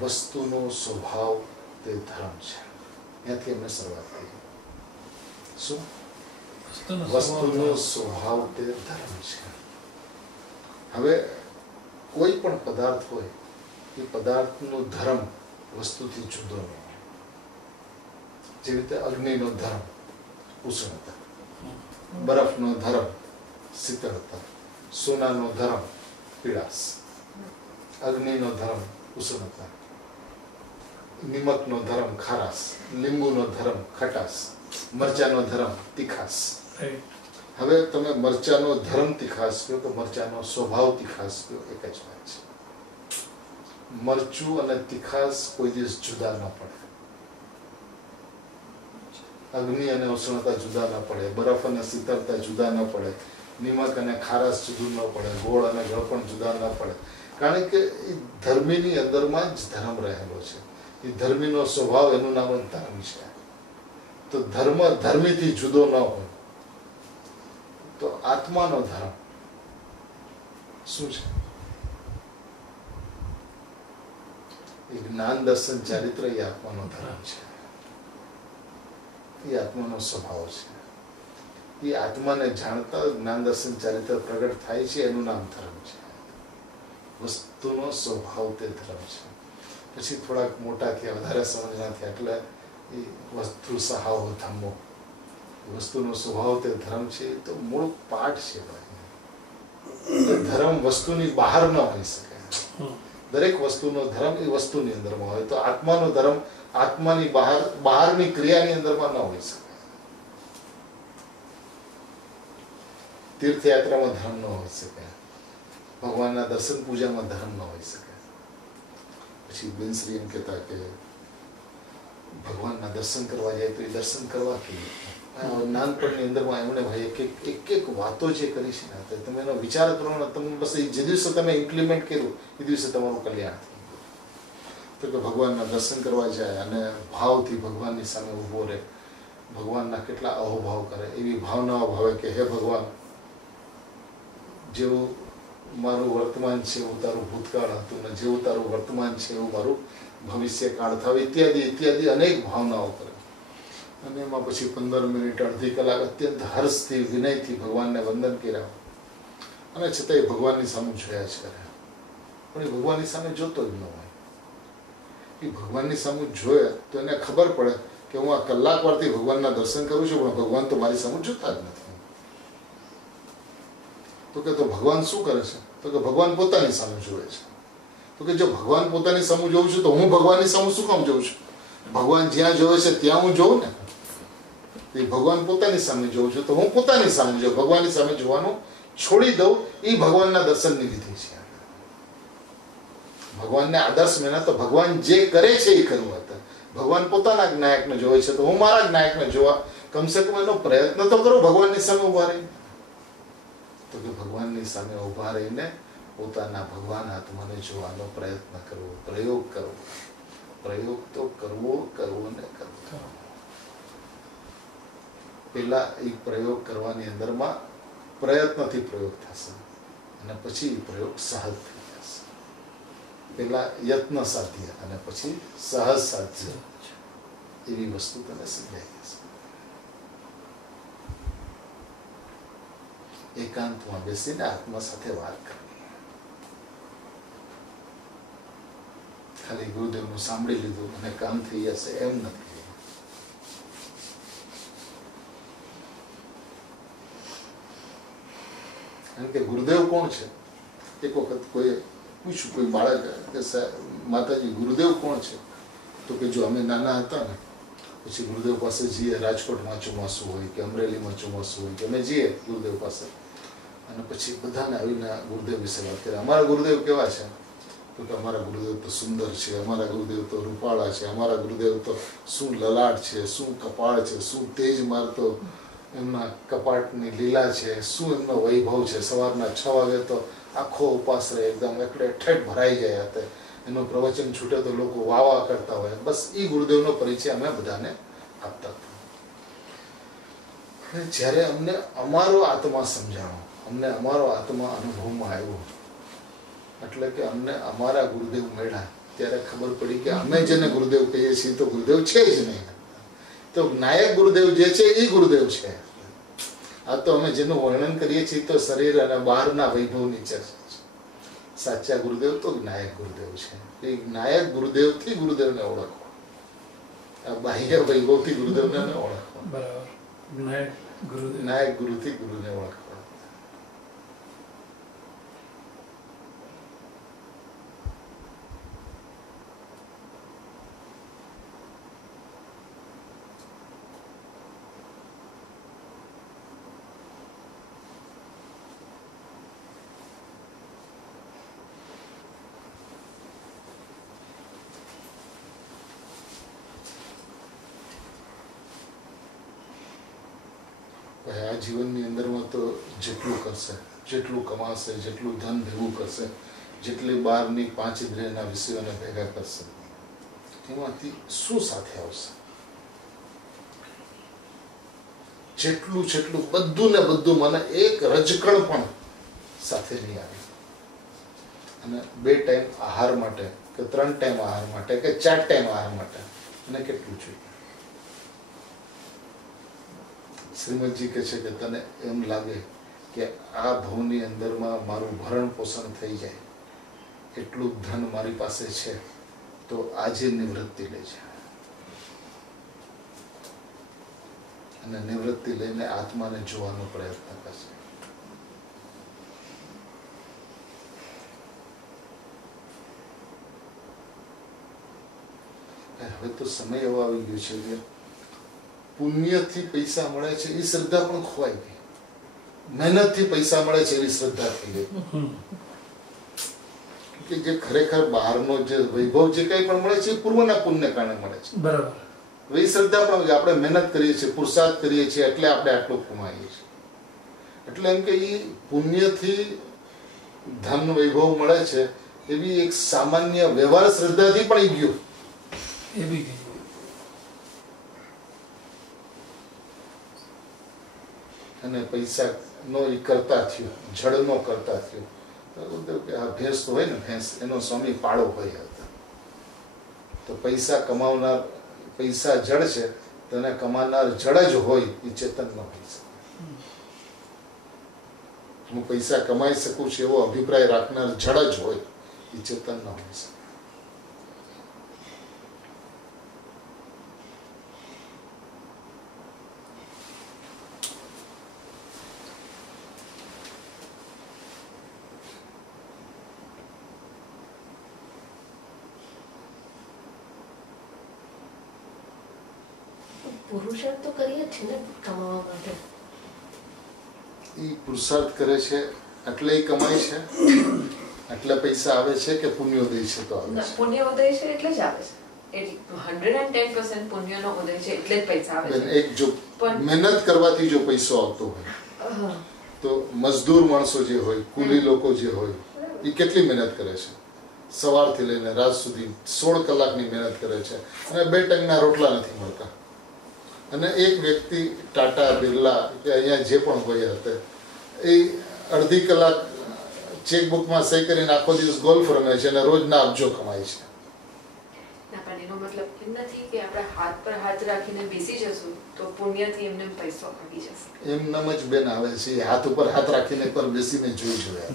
વસ્તુનો સ્વભાવ તે ધર્મ છે. ત્યાંથી એમને શરૂઆત કરી. શું? વસ્તુનો સ્વભાવ તે ધર્મ છે. હવે કોઈ પણ પદાર્થ હોય એ પદાર્થનો ધર્મ વસ્તુથી જુદો ન હોય. જેવી રીતે અગ્નિનો ધર્મ ઉષ્ણતા, બરફનો ધર્મ શીતળતા, સોનાનો ધર્મ પીળાશ, અગ્નિનો ધર્મ ઉષ્ણતા, નિમકનો ધર્મ ખારાશ, લીંબુનો ધર્મ ખટાશ, મરચાનો ધર્મ તીખાશ. હવે તમે મરચાનો ધર્મ તીખાસ કહો કે મરચાનો સ્વભાવ તીખાસ કહો, એક જ વાત છે. મરચું અને તીખાસ કોઈ દિવસ જુદા ન પડે. અગ્નિ અને ઉષ્ણતા જુદા ન પડે, બરફ અને શીતળતા જુદા ન પડે, નિમક અને ખારાશ જુદું ન પડે, ગોળ અને ગળપણ જુદા ન પડે. કારણ કે એ ધર્મીની અંદરમાં જ ધર્મ રહેલો છે. એ ધર્મીનો સ્વભાવ, એનું નામ જ ધર્મ છે. તો ધર્મ ધર્મીથી જુદો ન હોય તો આત્માનો ધર્મ શું છે? એ જ્ઞાન દર્શન ચારિત્ર એ આત્માનો ધર્મ છે. એ આત્માનો સ્વભાવ છે. એ આત્માને જાણતા જ્ઞાન દર્શન ચારિત્ર પ્રગટ થાય છે, એનું નામ ધર્મ છે. વસ્તુનો સ્વભાવ તે ધર્મ છે. પછી થોડાક મોટા થયા, વધારે સમજણા થયા એટલે એ વસ્તુ સહાવ ધર્મો, વસ્તુનો સ્વભાવ તે ધર્મ છે. તો મૂળ પાઠ છે ભાઈ. ધર્મ વસ્તુની બહાર ન હોઈ શકે. દરેક વસ્તુનો ધર્મ એ વસ્તુની અંદરમાં હોય. તો આત્માનો ધર્મ આત્માની બહારની ક્રિયાની અંદરમાં ન હોઈ શકે. તીર્થયાત્રામાં ધર્મ ન હોઈ શકે, ભગવાનના દર્શન પૂજામાં ધર્મ ન હોઈ શકે. પછી બેનશ્રી એમ કહેતા કે ભગવાનના દર્શન કરવા જાય તો એ દર્શન કરવા કેવી? નાનપણની અંદરમાં એમણે ભાઈ એક વાતો જે કરી છે ને, તમે એનો વિચાર કરો ને, તમે બસ જે દિવસે તમે ઇમ્પ્લિમેન્ટ કર્યું એ દિવસે તમારું કલ્યાણ થઈ ગયું. તો કે ભગવાનના દર્શન કરવા જાય અને ભાવથી ભગવાનની સામે ઊભો રહે, ભગવાનના કેટલા અહોભાવ કરે, એવી ભાવનાઓ ભાવે કે હે ભગવાન, જેવું મારું વર્તમાન છે એવું તારું ભૂતકાળ હતું, ને જેવું તારું વર્તમાન છે એવું મારું ભવિષ્યકાળ થાય, ઇત્યાદિ ઇત્યાદિ અનેક ભાવનાઓ કરે. અને એમાં પછી 15 મિનિટ, અડધી કલાક અત્યંત હર્ષથી, વિનયથી ભગવાનને વંદન કર્યા, અને છતાંય ભગવાનની સામે જોયા જ કરે. પણ એ ભગવાનની સામે જોતો જ ન હોય. એ ભગવાનની સામે જોયે તો એને ખબર પડે કે હું આ કલાક વારથી ભગવાનના દર્શન કરું છું, પણ ભગવાન તો મારી સામે જોતા જ નથી. તો કે તો ભગવાન શું કરે છે? તો કે ભગવાન પોતાની સામે જોવે છે. તો કે જો ભગવાન પોતાની સામે જોઉં છું તો હું ભગવાનની સામે શું કામ જોઉં છું? ભગવાન જ્યાં જોવે છે ત્યાં હું જોઉં ને. ભગવાન પોતાની સામે જોઉં છું તો હું પોતાની સામે જોઉં. ભગવાનની સામે જોવાનું છોડી દઉં, એ ભગવાનના દર્શનની વિધિ છે. ભગવાનને આદર્શ મેના તો ભગવાન જે કરે છે એ કરવું હતા. ભગવાન પોતાના જ્ઞાયકને જોવે છે તો હું મારા જ્ઞાયકને જોવા કમસે કમ એનો પ્રયત્ન તો કરું ભગવાનની સામે ઉભા રહીને. તો કે ભગવાનની સામે ઉભા રહીને પોતાના ભગવાન આત્માને જોવાનો પ્રયત્ન કરવો, પ્રયોગ કરવો. પ્રયોગ તો કરવો ને કરવો. પેલા એ પ્રયોગ કરવાની અંદરમાં પ્રયત્નથી પ્રયોગ થશે, અને પછી એ પ્રયોગ સહજ થઈ જશે. પેલા યત્ન સાધ્ય અને પછી સહજ સાધ્ય, એવી વસ્તુ તને સમજાઈ જશે. એકાંતમાં બેસીને આત્મા સાથે વાત કરવી. ખાલી ગુરુદેવનું સાંભળી લીધું અને કામ થઈ જશે એમ નથી. કારણ કે ગુરુદેવ કોણ છે? એક વખત કોઈ પૂછ્યું, કોઈ બાળક કે માતાજી ગુરુદેવ કોણ છે? તો કે જો અમે નાના હતા ને પછી ગુરુદેવ પાસે જઈએ, રાજકોટમાં ચોમાસું હોય કે અમરેલીમાં ચોમાસું હોય કે અમે જઈએ ગુરુદેવ પાસે, અને પછી બધાને આવીને ગુરુદેવ વિશે વાત કરે. અમારા ગુરુદેવ કેવા છે? તો કે અમારા ગુરુદેવ તો સુંદર છે, અમારા ગુરુદેવ તો રૂપાળા છે, અમારા ગુરુદેવ તો શું લલાટ છે, શું કપાળ છે, શું તેજ મારતો એમના કપાટની લીલા છે, શું એમનો વૈભવ છે. સવારના 6 વાગે તો આખો ઉપાસ રહે, એકદમ એકડે ઠેઠ ભરાઈ જાય હતા. એનું પ્રવચન છૂટે તો લોકો વાવા કરતા હોય. બસ એ ગુરુદેવનો પરિચય અમે બધાને આપતા હતા. જ્યારે અમને અમારો આત્મા સમજાણો, અમને અમારો આત્મા અનુભવમાં આવ્યો, એટલે કે અમને અમારા ગુરુદેવ મળ્યા, ત્યારે ખબર પડી કે અમે જેને ગુરુદેવ કહીએ છીએ તો ગુરુદેવ છે જ નહીં. તો નાયક ગુરુદેવ જે છે એ ગુરુદેવ છે. આ તો અમે જેનું વર્ણન કરીએ છીએ તો શરીર અને બહારના વૈભવની ચર્ચા છે. સાચા ગુરુદેવ તો નાયક ગુરુદેવ છે. એ નાયક ગુરુદેવથી ગુરુદેવને ઓળખો, આ બાહ્ય વૈભવથી ગુરુદેવને ઓળખો. બરાબર. નાયક ગુરુથી ગુરુને ઓળખો. આ જીવનની અંદરમાં તો જેટલું કરશે, જેટલું કમાશે, જેટલું ધન ભેગું કરશે, જેટલી બહારની 5 ઇન્દ્રિયના વિષયોને ભેગા કરશે, એમાંથી શું સાથે આવશે? જેટલું બધું ને બધું, મને એક રજકણ પણ સાથે નહીં આવે. અને 2 ટાઈમ આહાર માટે કે 3 ટાઈમ આહાર માટે કે 4 ટાઈમ આહાર માટે અને કેટલું જોઈએ? શ્રીમદજી કહે છે કે તને એમ લાગે કે આ ભવની અંદરમાં મારું ભરણ પોષણ થઈ જાય એટલું ધન મારી પાસે છે, તો આજે નિવૃત્તિ લેજે. અને નિવૃત્તિ લઈને આત્માને જોવાનો પ્રયત્ન કરશે. હવે તો સમય એવો આવી ગયો છે કે પુણ્યથી પૈસા મળે છે એ શ્રદ્ધા પણ ખોવાઈ ગઈ. મહેનતથી પૈસા મળે છે એવી શ્રદ્ધા થઈ ગઈ. કે જે ખરેખર બહારનો જે વૈભવ જે કંઈ પણ મળે છે એ પૂર્વના પુણ્યને કારણે મળે છે. બરાબર. એ શ્રદ્ધા પણ આપણે મહેનત કરીએ છીએ, પુરુષાર્થ કરીએ છીએ, એટલે આપણે આટલું કમાઈએ છીએ. એટલે એમ કે એ પુણ્યથી ધન વૈભવ મળે છે એવી એક સામાન્ય વ્યવહાર શ્રદ્ધાથી પણ ગયો. એ બી ગઈ. અને પૈસા નો એ કરતા થયો, જળનો કરતા થયો. આ ભેંસ તો હોય ને, ભેંસ એનો સ્વામી પાડો હોય હતા. તો પૈસા કમાવનાર, પૈસા જળ છે, તેને કમાનાર જળ જ હોય એ ચેતન ન હોય શકે. હું પૈસા કમાઈ શકું છું એવો અભિપ્રાય રાખનાર જળ જ હોય એ ચેતન ન હોય શકે. પુરુષાર્થ તો કરીએ જ છે ને કમાવા માટે. એ પુરુષાર્થ કરે છે એટલે એ કમાય છે, આટલા પૈસા આવે છે કે પુણ્યોદય છે તો આવે છે? પુણ્યોદય છે એટલે જ આવે છે. 110% પુણ્યનો ઉદય છે એટલે જ પૈસા આવે છે. એક જો મહેનત કરવાથી જો પૈસો આવતો હોય તો મજદૂર માણસો જે હોય, કુલી લોકો જે હોય, એ કેટલી મહેનત કરે છે? સવારથી લઈને રાત સુધી 16 કલાકની મહેનત કરે છે અને 2 ટંકના રોટલા નથી મળતા. અને એક વ્યક્તિ ટાટા, બિરલા કે અહીંયા જે પણ હોય હતા, એ અડધી કલાક ચેકબુકમાં સહી કરીને આખો દિવસ ગોલ્ફ રમે છે અને રોજના અબજો કમાય છે. પણ એનો મતલબ એમ નથી કે આપણે હાથ પર હાથ રાખીને બેસી જશું તો પુણ્યથી એમને પૈસો આવી જશે. એમનામ જ બેન આવે છે, હાથ ઉપર હાથ રાખીને પર બેસીને જોઈ જોયા.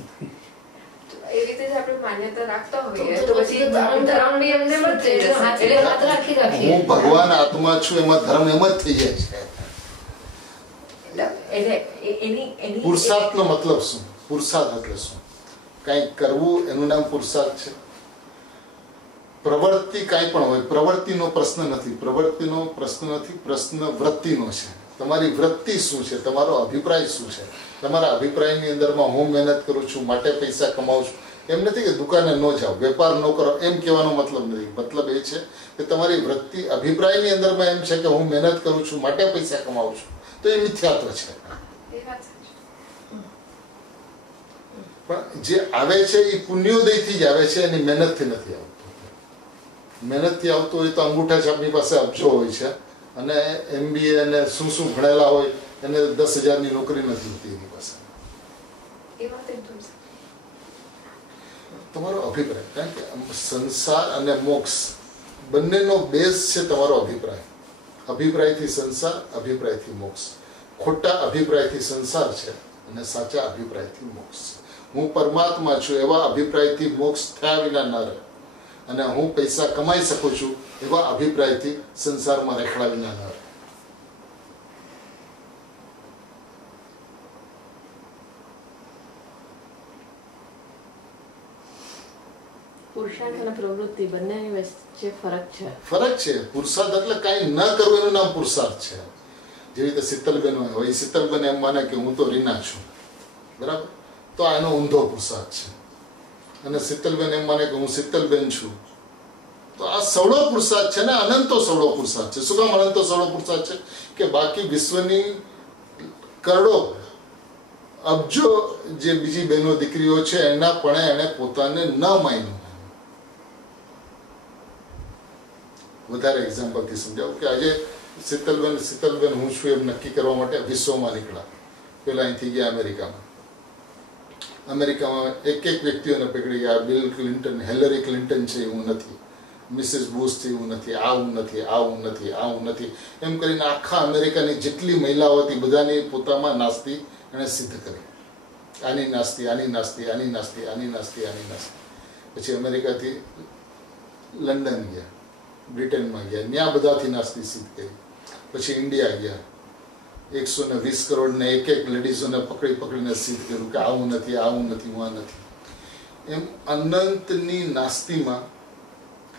એ રીતે જ આપણે માન્યતા રાખતા હોઈએ તો પછી ધર્મ બી એમને જ થઈ જશે. એટલે હાથ રાખી રાખી હું ભગવાન આત્મા છું, એમાં ધર્મ એમ જ થઈ જાય છે. એટલે એની પુરુષાર્થનો મતલબ શું? પુરુષાર્થ એટલે શું? કંઈક કરવું એનું નામ પુરુષાર્થ છે. પ્રવૃત્તિ કાંઈ પણ હોય, પ્રવૃત્તિનો પ્રશ્ન નથી, પ્રવૃત્તિનો પ્રશ્ન નથી, પ્રશ્ન વૃત્તિનો છે. તમારી વૃત્તિ શું છે? તમારો અભિપ્રાય શું છે? તમારા અભિપ્રાયની અંદરમાં હું મહેનત કરું છું માટે પૈસા કમાઉં છું. એમ નથી કે દુકાને ન જાઓ, વેપાર ન કરો, એમ કહેવાનો મતલબ નથી. મતલબ એ છે કે તમારી વૃત્તિ અભિપ્રાયની અંદરમાં એમ છે કે હું મહેનત કરું છું માટે પૈસા કમાઉં છું, તો એ મિથ્યાત્વ છે. પણ જે આવે છે એ પુણ્યોદયથી જ આવે છે, એની મહેનતથી નથી આવતું. મહેનતથી આવતું હોય તો અંગૂઠા છાપની પાસે અબજો હોય છે અને MBA અને શું ભણેલા હોય એને 10,000ની નોકરી નથી હોતી એની પાસે. તમારો અભિપ્રાય, કારણ કે સંસાર અને મોક્ષ બંનેનો બેઝ છે તમારો અભિપ્રાય. અભિપ્રાયથી સંસાર, અભિપ્રાયથી મોક્ષ. ખોટા અભિપ્રાયથી સંસાર છે અને સાચા અભિપ્રાયથી મોક્ષ છે. હું પરમાત્મા છું એવા અભિપ્રાયથી મોક્ષ થયા વિના ન રહે, અને હું પૈસા કમાઈ શકું છું એવા અભિપ્રાયથી સંસારમાં રેખડા વિના ન રહે. પુરુષાર્થ અને પ્રવૃત્તિ બંનેની વચ્ચે ફરક છે. ફરક છે. પુરુષાર્થ એટલે કાંઈ ન કરવું એનું નામ પુરુષાર્થ છે. જેવી રીતે શીતલબેન હોય, શીતલબેન એમ માને કે હું તો રીના છું, બરાબર, તો આ એનો ઊંધો પુરુષાર્થ છે. અને શીતલબેન એમ માને કે હું શીતલબેન છું, તો આ સવળો પુરુષાર્થ છે ને, અનંતો સવળો પુરુષાર્થ છે. શું કામ અનંતો સવળો પુરુષાર્થ છે? કે બાકી વિશ્વની કરોડો અબજો જે બીજી બહેનો દીકરીઓ છે એના પણ એને પોતાને ન માન્યું. વધારે એક્ઝામ્પલથી સમજાવું કે આજે શીતલબેન હું છું એમ નક્કી કરવા માટે વિશ્વમાં નીકળ્યા. પેલા અહીંથી ગયા અમેરિકામાં એક વ્યક્તિઓને પકડી ગયા. બિલ ક્લિન્ટન, હિલરી ક્લિન્ટન છે એવું નથી, મિસિસ બુશ છે એવું નથી, આ હું નથી એમ કરીને આખા અમેરિકાની જેટલી મહિલાઓ હતી બધાની પોતામાં નાસ્તી એને સિદ્ધ કરી. આની નાસ્તી. પછી અમેરિકાથી લંડન ગયા, બ્રિટનમાં ગયા, ત્યાં બધાથી નાસ્તી સિદ્ધ કરી. પછી ઇન્ડિયા ગયા, 120 કરોડને એક લેડીઝોને પકડીને સિદ્ધ કર્યું કે આવું નથી, હું આ નથી. એમ અનંતની નાસ્તીમાં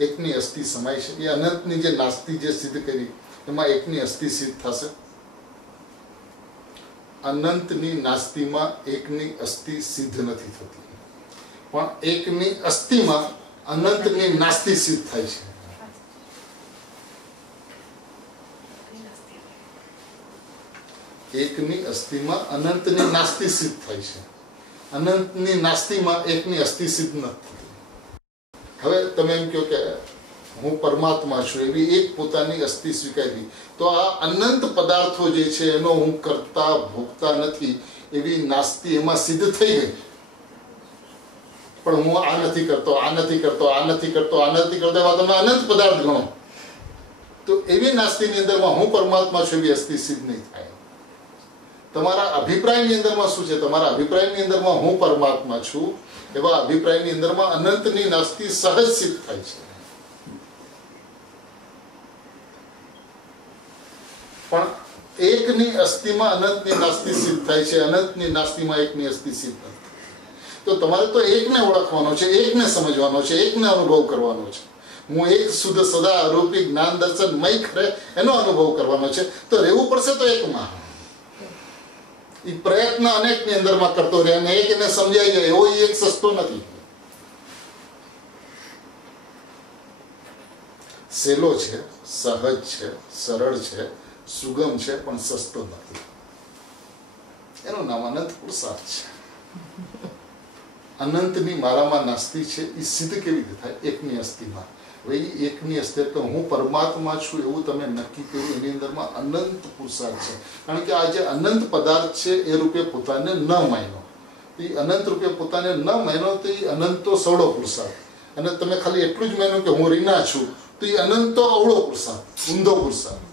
એકની અસ્થિ સમાય છે. એ અનંતની જે નાસ્તી જે સિદ્ધ કરી એમાં એકની અસ્થિ સિદ્ધ થશે. અનંતની નાસ્તીમાં એકની અસ્થિ સિદ્ધ નથી થતી, પણ એકની અસ્થિમાં અનંતની નાસ્તી સિદ્ધ થાય છે. એકની અસ્થિમાં અનંતની નાસ્તી સિદ્ધ થાય છે, અનંતની નાસ્તીમાં એકની અસ્થિ સિદ્ધ નથી થતી. હવે તમે એમ કહો કે હું પરમાત્મા છું એવી એક પોતાની અસ્થિ સ્વીકારી, તો આ અનંત પદાર્થો જે છે એનો હું કરતા ભોગતા નથી એવી નાસ્તી એમાં સિદ્ધ થઈ ગઈ. પણ હું આ નથી કરતો એવા તમે અનંત પદાર્થ ગણો તો એવી નાસ્તીની અંદરમાં હું પરમાત્મા છું એવી અસ્થિ સિદ્ધ નહીં થાય. તમારા અભિપ્રાયની અંદરમાં શું છે? તમારા અભિપ્રાયની અંદરમાં હું પરમાત્મા છું એવા અભિપ્રાયની અંદરમાં અનંતની નાસ્તી સહજ સિદ્ધ થાય છે. પણ એકની અસ્થિમાં અનંતની નાસ્તી સિદ્ધ થાય છે, અનંતની નાસ્તીમાં એકની અસ્થિ સિદ્ધ નથી. તો તમારે તો એકને ઓળખવાનો છે, એકને સમજવાનો છે, એકને અનુભવ કરવાનો છે. હું એક શુદ્ધ સદા આરોપી જ્ઞાન દર્શન મય ખરે એનો અનુભવ કરવાનો છે. તો રહેવું પડશે તો એકમાં. એ પ્રયત્ન અનેકની અંદરમાં કરતો રહે અને એક એને સમજાઈ જાય એવો એક સસ્તો નથી. સહેલો છે, સહજ છે, સરળ છે, સુગમ છે, પણ સસ્તો નથી. એનું નામ અનંત પુરુષાર્થ છે. અનંતની મારામાં નાસ્તી છે એ સિદ્ધ કેવી રીતે થાય? એકની અસ્થિમાં. ભાઈ એકની અસ્થિ તો હું પરમાત્મા છું એવું તમે નક્કી કર્યું, એની અંદરમાં અનંત પુરુષાર્થ છે. કારણ કે આ જે અનંત પદાર્થ છે એ રૂપે પોતાને ન માન્યો, એ અનંત રૂપે પોતાને ન માન્યો તો એ અનંત તો સવડો પુરુષાર્થ. અને તમે ખાલી એટલું જ માન્યું કે હું રીના છું તો એ અનંત તો અવળો પુરુષાર્થ, ઊંધો પુરુષાર્થ.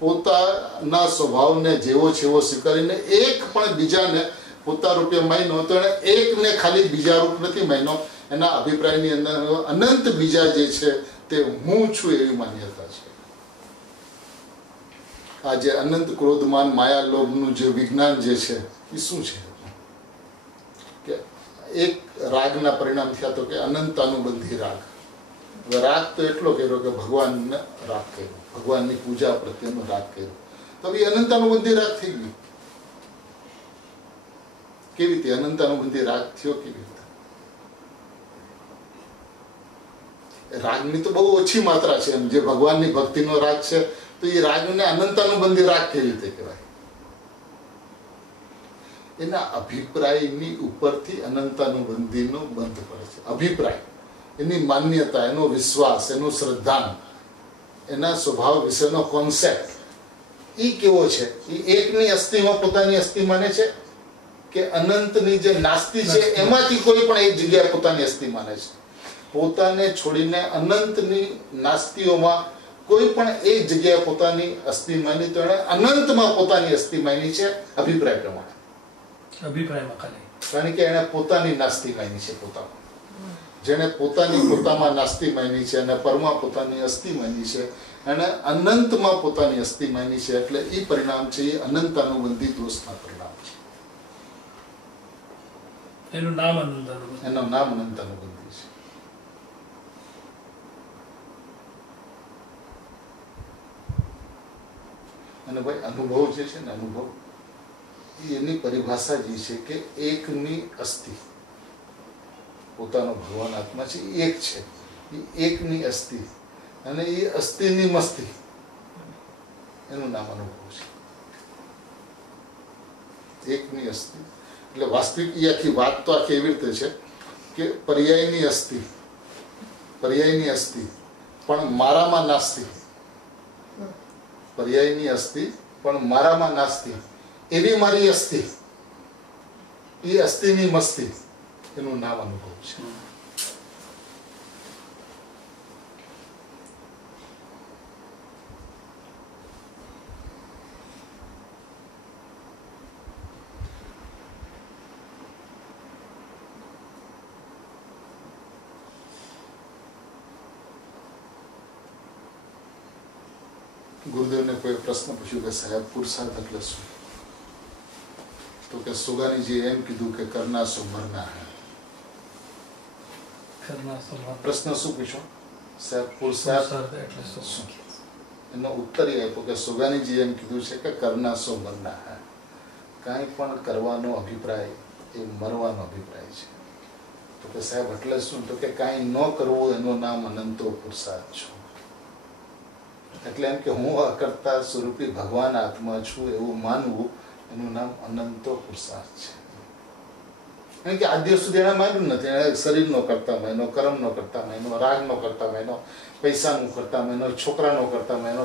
પોતાના સ્વભાવને જેવો છે એવો સ્વીકારીને એક પણ બીજાને પોતા રૂપે માન્યો તો એને એકને ખાલી બીજા રૂપ નથી માન્યો. એના અભિપ્રાયની અંદર અનંત બીજા જે છે તે હું છું એવી માન્યતા છે. આ જે અનંત ક્રોધમાન માયા લોભનું જે વિજ્ઞાન જે છે એ શું છે કે એક રાગના પરિણામ થયા તો કે અનંતાનુબંધી રાગ. હવે રાગ તો એટલો કર્યો કે ભગવાનને રાગ કર્યો, ભગવાનની પૂજા પ્રત્યેનો રાગ કર્યો, તો એ અનંતાનુબંધી રાગ થઈ ગયું. કેવી રીતે અનંતાનુબંધી રાગ થયો? કેવી રીતે? રાગની તો બહુ ઓછી માત્રા છે. એમ જે ભગવાનની ભક્તિનો રાગ છે તો એ રાગને અનંતાનુબંધી રાગ કેવી રીતે કહેવાય? એના અભિપ્રાયની ઉપરથી અનંતાનુબંધીનો બંધ પડે છે. અભિપ્રાય, એની માન્યતા, એનો વિશ્વાસ, એનું શ્રદ્ધાન, એના સ્વભાવ વિશેનો કોન્સેપ્ટ એ કેવો છે? એ એકની અસ્થિમાં પોતાની અસ્થિ માને છે કે અનંતની જે નાસ્તી છે એમાંથી કોઈ પણ એક જગ્યાએ પોતાની અસ્થિ માને છે? પોતાને છોડીને અનંતની નાસ્તીઓમાં કોઈ પણ એક જગ્યાએ પોતાની અસ્થિ માની તો એને અનંતમાં પોતાની અસ્થિ માની છે અભિપ્રાય પ્રમાણે. અભિપ્રાયમાં ખાલી કારણ કે એને પોતાની નાસ્તી માની છે. પોતામાં જેને પોતામાં નાસ્તી માની છે અને પરમાં પોતાની અસ્થિ માની છે, એને અનંતમાં પોતાની અસ્થિ માની છે. એટલે એ પરિણામ છે એ અનંતાનુબંધી દોષના પરિણામ છે. એનું નામ અનંતાનુબંધી. એનું નામ અનંતાનુબંધી છે. અને ભાઈ અનુભવ જે છે ને, અનુભવ એની પરિભાષા જે છે કે એકની અસ્થિ, પોતાનો ભગવાન આત્મા છે એક છે, એ એકની અસ્થિ અને એ અસ્થિની મસ્તી, એનું નામ અનુભવ છે. એકની અસ્થિ એટલે વાસ્તવિક એ આખી વાત તો આખી એવી રીતે છે કે પર્યાયની અસ્થિ પણ મારામાં નાસ્તી, પર્યાયની અસ્થિ પણ મારામાં નાસ્તી, એવી મારી અસ્થિ, એ અસ્થિની મસ્તી, એનું નામ અનુભવ છે. ગુરુદેવને કોઈ પ્રશ્ન પૂછ્યું કે સાહેબ પુરુષાર્થ એટલે શું? તો કે સુગાનીજી એમ કીધું કે કરના સો મરના હૈ. પ્રશ્ન શું પૂછ્યો સાહેબ? પુરુષાર્થ એટલે શું? એનો ઉત્તર એ આપ્યો કે સુગાનીજી એમ કીધું છે કે કરના સો મરના હૈ. કાંઈ પણ કરવાનો અભિપ્રાય એ મરવાનો અભિપ્રાય છે. તો કે સાહેબ એટલે શું? તો કે કાંઈ ન કરવું એનું નામ અનંતો પુરુષાર્થ છું. એટલે એમ કે હું અકર્તા સ્વરૂપી ભગવાન આત્મા છું એવું માનવું એનું નામ અનંતો પુરુષાર્થ છે. કારણ કે આજ દિવસ સુધી એને માન્યું નથી. એને શરીરનો કરતા મહિનો, કર્મનો કરતા મહિનો, રાગનો કરતા મહિનો, પૈસાનો કરતા મહિનો, છોકરાનો કરતા મહિનો,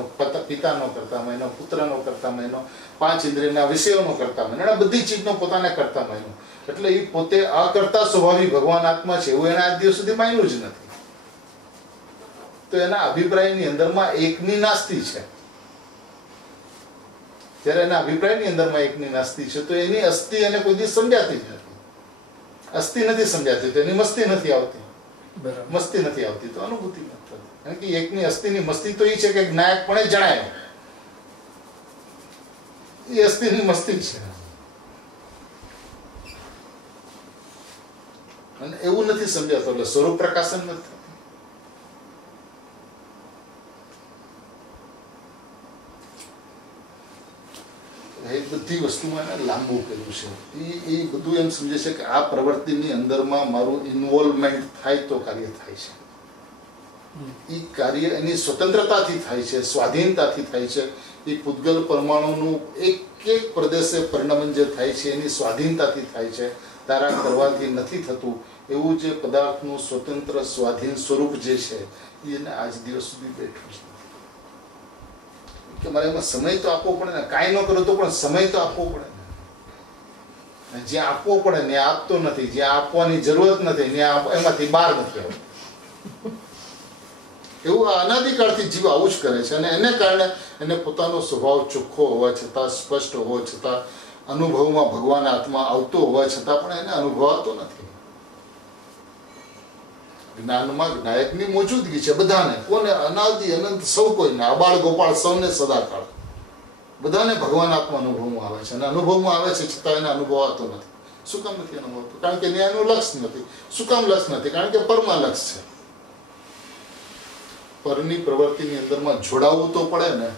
પિતાનો કરતા મહિનો, પુત્રનો કરતા મહિનો, 5 ઇન્દ્રિયના વિષયોનો કરતા મહિનો, એના બધી ચીજનો પોતાને કરતા મહિનો. એટલે એ પોતે અકર્તા સ્વભાવી ભગવાન આત્મા છે એવું એને આજ દિવસ સુધી માન્યું જ નથી. તો એના અભિપ્રાયની અંદરમાં એકની નાસ્તી છે. જ્યારે એના અભિપ્રાયની અંદરમાં એકની નાસ્તી છે તો એની અસ્થિ એને કોઈ દિવસ સમજાતી જ નથી. અસ્થિ નથી સમજાતી તો એની મસ્તી નથી આવતી. મસ્તી નથી આવતી તો અનુભૂતિ નથી થતી. કારણ કે એકની અસ્થિની મસ્તી તો એ છે કે જ્ઞાયકપણે જણાય, એ અસ્થિની મસ્તી છે. અને એવું નથી સમજાતું એટલે સ્વરૂપ પ્રકાશન નથી. એ બધી વસ્તુમાં એને લાંબુ કર્યું છે. એ બધું એમ સમજે છે કે આ પ્રવૃત્તિની અંદરમાં મારું ઇન્વોલ્વમેન્ટ થાય તો કાર્ય થાય છે. એ કાર્ય એની સ્વતંત્રતાથી થાય છે, સ્વાધીનતાથી થાય છે. એ પૂતગલ પરમાણુનું એક પ્રદેશે પરિણમન જે થાય છે એની સ્વાધીનતાથી થાય છે, તારા કરવાથી નથી થતું. એવું જે પદાર્થનું સ્વતંત્ર સ્વાધીન સ્વરૂપ જે છે એને આજ દિવસ સુધી બેઠું છે કે મારે એમાં સમય તો આપવો પડે ને. કાંઈ ન કરો તો પણ સમય તો આપવો પડે ને. જ્યાં આપવો પડે ને આપતો નથી, જ્યાં આપવાની જરૂરત નથી ત્યાં એમાંથી બહાર નથી આવતું. એવું આ અનાદિકાળથી જીવ આવું જ કરે છે. અને એને કારણે એને પોતાનો સ્વભાવ ચોખ્ખો હોવા છતાં, સ્પષ્ટ હોવા છતાં, અનુભવમાં ભગવાન આત્મા આવતો હોવા છતાં પણ એને અનુભવાતો નથી. જ્ઞાનમાં જ્ઞાયકની મોજૂદગી છે બધાને. કોને? અનાદિ અનંત સૌ કોઈને, અબાળ ગોપાળ સૌને સદાકાળ બધાને ભગવાન આત્મા અનુભવમાં આવે છે. અને અનુભવમાં આવે છે છતાં એને અનુભવાતો નથી. શું કામ નથી અનુભવતો? કારણ કે એનું લક્ષ નથી. શું કામ લક્ષ નથી? કારણ કે પરમાં લક્ષ છે. પરની પ્રવૃત્તિની અંદરમાં જોડાવવું તો પડે ને.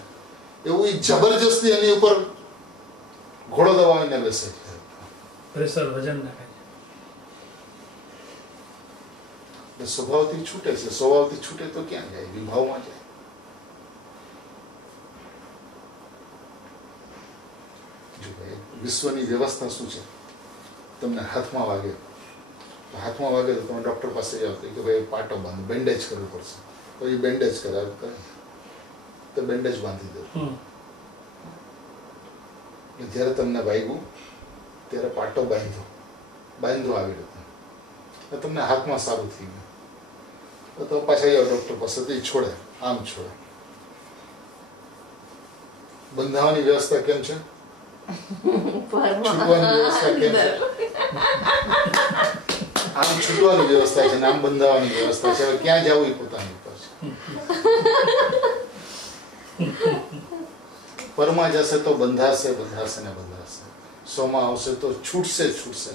એવું જબરજસ્તી એની ઉપર ઘોડો દબાવીને બેસે છે. પ્રેશર વજન નાખે છે. સ્વભાવથી છૂટે છે. સ્વભાવથી છૂટે તો ક્યાં જાય? વિભાવમાં જાય. જો ભાઈ વિશ્વની વ્યવસ્થા શું છે? તમને હાથમાં વાગે તો તમે ડોક્ટર પાસે જાઓ કે ભાઈ પાટો બાંધો, બેન્ડેજ કરવું પડશે. તો એ બેન્ડેજ કરાવે તો બેન્ડેજ બાંધી દો. જ્યારે તમને વાગ્યું ત્યારે પાટો બાંધો આવી રીતે તમને હાથમાં સારું થઈ ગયું તો પાછા જાઓ ડોક્ટર પાસે તો એ છોડે, આમ છોડે. બંધાવાની વ્યવસ્થા કેમ છે? છૂટવાની વ્યવસ્થા કેમ છે? આમ છૂટવાની વ્યવસ્થા છે ને આમ બંધાવાની વ્યવસ્થા છે. હવે ક્યાં જવું એ પોતાની ઉપર છે. પરમાં જશે તો બંધાશે ને બંધાશે. સોમાં આવશે તો છૂટશે ને છૂટશે.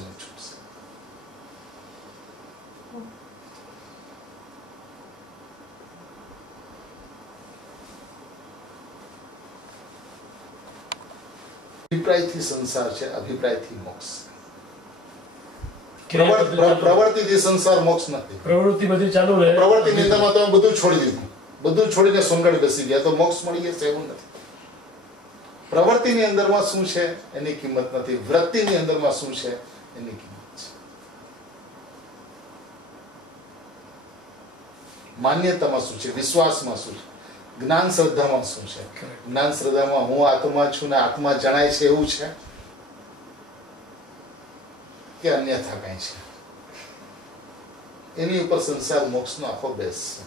અભિપ્રાયથી સંસાર છે, અભિપ્રાયથી મોક્ષ. પ્રવૃત્તિથી સંસાર મોક્ષ નથી. પ્રવૃત્તિ બધી ચાલુ રહે. પ્રવૃત્તિની અંદરમાં તમે બધું છોડી દીધું, બધું છોડીને સોંગડ બેસી ગયા તો મોક્ષ મળી જશે એવું નથી. પ્રવૃત્તિની અંદરમાં શું છે એની કિંમત નથી, વૃત્તિની અંદરમાં શું છે એની કિંમત છે. માન્યતામાં શું છે, વિશ્વાસમાં શું છે, જ્ઞાન શ્રદ્ધામાં શું છે. જ્ઞાન શ્રદ્ધામાં હું આત્મા છું ને આત્મા જણાય છે એવું છે કે અન્યથા કઈ છે, એની ઉપર સંસાર મોક્ષનો આખો બેસ છે.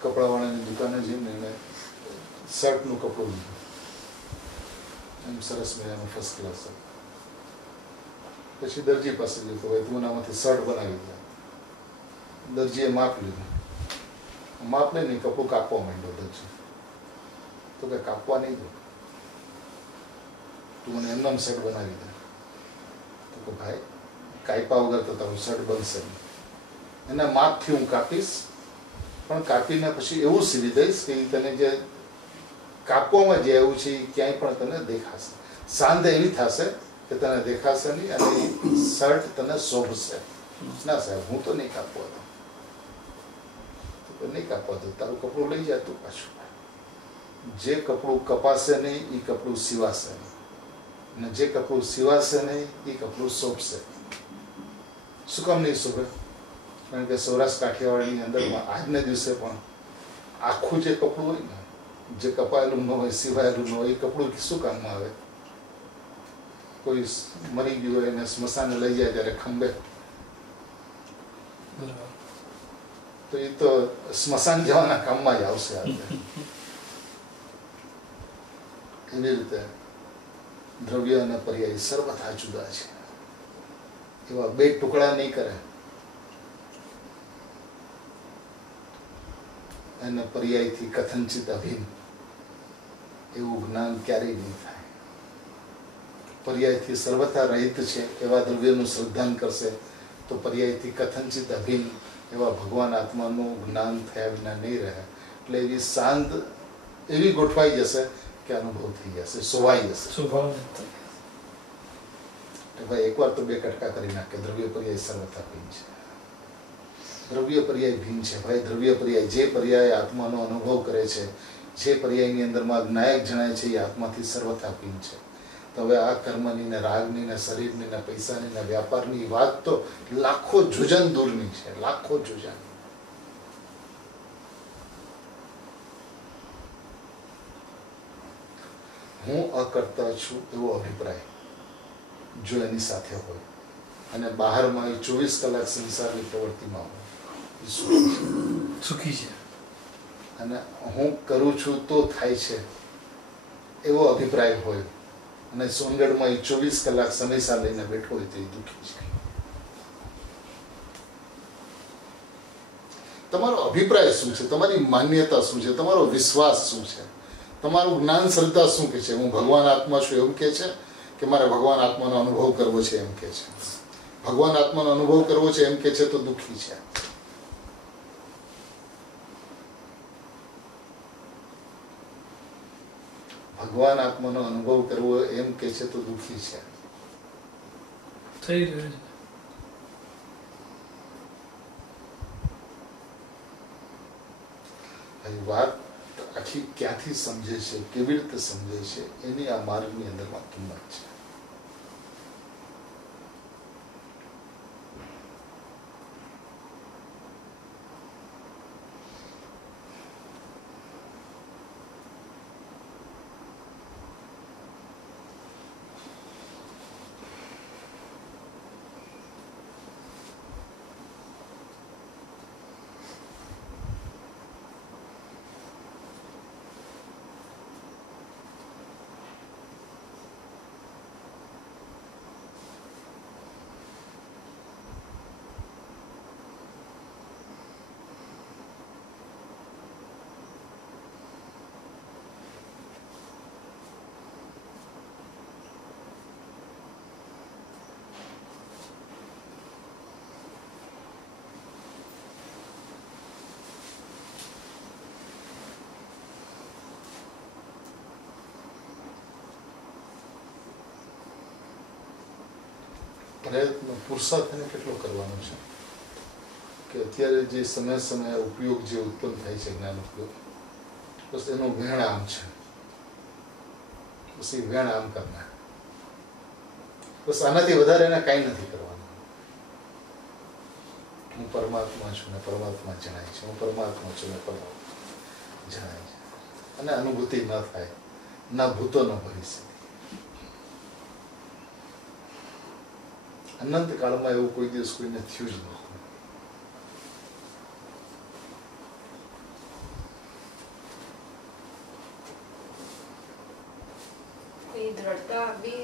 કપડાવાળાની દુકાને જઈને એને શર્ટનું કપડું લીધું, એમ સરસ મજાનું ફર્સ્ટ ક્લાસ. પછી દરજી પાસે ગયો તો ભાઈ તું આમાંથી શર્ટ બનાવી દે. દરજીએ માપ લીધું, માપ લઈને કપડું કાપવા માંડ્યો દરજી. તો કે કાપવા નહીં દો, તું મને એમનામ શર્ટ બનાવી દે. તો કે ભાઈ કાપ્યા વગર તો તારું શર્ટ બનશે નહીં. એના માપથી હું કાપીશ, પણ કાપીને પછી એવું સીવી દઈશ કે તને જે કાપવામાં જે એવું છે એ ક્યાંય પણ તને દેખાશે. સાંધ એવી થશે કે તને દેખાશે નહીં અને એ શર્ટ તને શોભશે. ના સાહેબ હું તો નહીં કાપવા દઉં. તો નહીં કાપવા દઉં, તારું કપડું લઈ જાય તું પાછું. જે કપડું કપાશે નહીં એ કપડું સીવાશે નહીં, અને જે કપડું સીવાશે નહીં એ કપડું શોભશે. શું કામ નહીં શોભે? કારણ કે સૌરાષ્ટ્ર કાઠિયાવાડની અંદરમાં આજના દિવસે પણ આખું જે કપડું હોય ને, જે કપાયેલું ન હોય, સિવાયેલું ન હોય, એ કપડું શું કામમાં આવે? કોઈ મરી ગયું હોય એને સ્મશાને લઈ જાય ત્યારે ખંભે, તો એ તો સ્મશાન જવાના કામમાં જ આવશે. એવી રીતે દ્રવ્ય અને પર્યાય સર્વથા જુદા છે. એવા બે ટુકડા નહીં કરે અને પર્યાયથી કથનચિત અભિન્ન એવું જ્ઞાન ક્યારેય નહીં થાય. પર્યાયથી સર્વથા રહિત છે એવા દ્રવ્યનું શ્રદ્ધાન કરશે તો પર્યાયથી કથનચિત અભિન્ન એવા ભગવાન આત્માનું જ્ઞાન થયા વિના નહીં રહે. એટલે એવી સાંદ એવી ગોઠવાઈ જશે કે અનુભવ થઈ જશે, સોવાઈ જશે. ભાઈ એકવાર તો બે કટકા કરી નાખે. દ્રવ્ય પર્યાય સર્વથા ભિન્ન છે, દ્રવ્ય પર્યાય ભિન્ન છે. ભાઈ દ્રવ્ય પર્યાય જે પર્યાય આત્માનો અનુભવ કરે છે, જે પર્યાયની અંદરમાં જ્ઞાયક જણાય છે, એ આત્માથી સર્વથા ભિન્ન છે. તો હવે આ કર્મની ને રાગની ને શરીરની ને પૈસાની ને વ્યાપારની વાત તો લાખો જોજન દૂરની છે, લાખો જોજન. હું અકર્તા છું એવો અભિપ્રાય જો એની સાથે હોય અને બહારમાં એ 24 કલાક સંસારની પ્રવૃત્તિમાં હોય, સુખી છે. અને હું કરું છું તો થાય છે એવો અભિપ્રાય હોય અને સોનગઢમાં એ 24 કલાક સમયસા લઈને બેઠો હોય તો એ દુઃખી છે. તમારો અભિપ્રાય શું છે, તમારી માન્યતા શું છે, તમારો વિશ્વાસ શું છે, તમારું જ્ઞાન શ્રદ્ધા શું કે છે? હું ભગવાન આત્મા છું એવું કે છે કે મારે ભગવાન આત્માનો અનુભવ કરવો છે એમ કે છે? ભગવાન આત્માનો અનુભવ કરવો છે એમ કે છે તો દુઃખી છે. ભગવાન આત્માનો અનુભવ કરવો એમ કે છે તો દુઃખી છે. થઈ રહ્યું છે વાત આખી ક્યાંથી સમજે છે, કેવી રીતે સમજે છે, એની આ માર્ગની અંદરમાં કિંમત છે. પ્રયત્ન પુરુષાર્થ એને કેટલો કરવાનો છે કે અત્યારે જે સમયે ઉપયોગ જે ઉત્પન્ન થાય છે જ્ઞાન ઉપયોગ, બસ એનો વેણ આમ છે, બસ એ વેણ આમ કરનાર, બસ આનાથી વધારે એને કાંઈ નથી કરવાનું. હું પરમાત્મા છું ને પરમાત્મા જણાય છે, હું પરમાત્મા છું ને પરમાત્મા જણાય છે. અને અનુભૂતિ ન થાય, ના ભૂતો ન ભવિષ્ય. અનંત કાળમાં એવું કોઈ દિવસ કોઈને થયું જ નથી. એ દ્રઢતા આપવી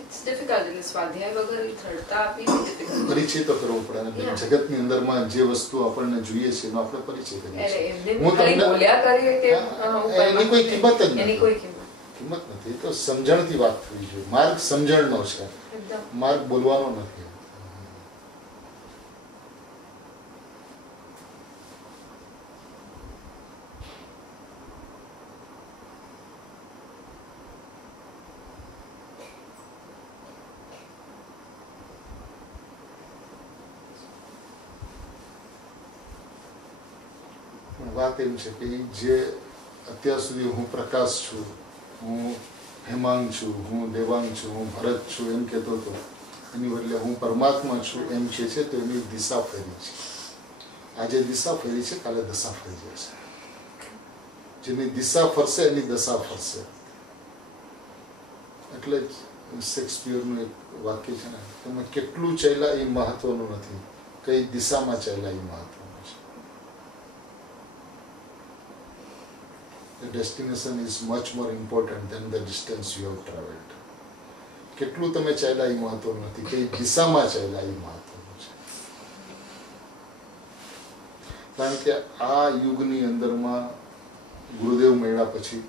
ઇટ્સ ડિફિકલ્ટ. એટલે સ્વાધ્યાય વગર એ દ્રઢતા આપવી ડિફિકલ્ટ. પરિચય તો કરવો પડે અને Yeah. જગતની અંદરમાં જે વસ્તુ આપણને જોઈએ છે એનો આપણે પરિચય કરીએ એટલે છીએ. એમને હું ખાલી તમને- બોલ્યા કરીએ કે હા, હું એની કોઈ કિંમત જ નથી. એની કોઈ કિંમત કિંમત નથી. એ તો સમજણથી વાત થવી જોઈએ. માર્ગ સમજણનો છે, એકદમ. માર્ગ બોલવાનો નથી. પણ વાત એમ છે કે ઈ જે અત્યાર સુધી હું પ્રકાશ છું, હું હેમાંગ છું, હું દેવાંગ છું, હું ભરત છું એમ કહેતો હતો, એની બદલે હું પરમાત્મા છું એમ કહે છે, તો એની દિશા ફેરી છે. આજે દિશા ફેરી છે, કાલે દશા ફરી જશે. જેની દિશા ફરશે એની દશા ફરશે. એટલે જ શેક્સપિયરનું એક વાક્ય છે ને, તમે કેટલું ચાલ્યા એ મહત્વનું નથી, કઈ દિશામાં ચાલ્યા એ મહત્વનું છે. The destination is much more important than the distance you have traveled. કેટલું તમે ચાલ્યા એ મહત્વનું નથી, કઈ દિશામાં ચાલ્યા એ મહત્વનું છે. કારણ કે આ યુગની અંદરમાં ગુરુદેવ મળ્યા પછી,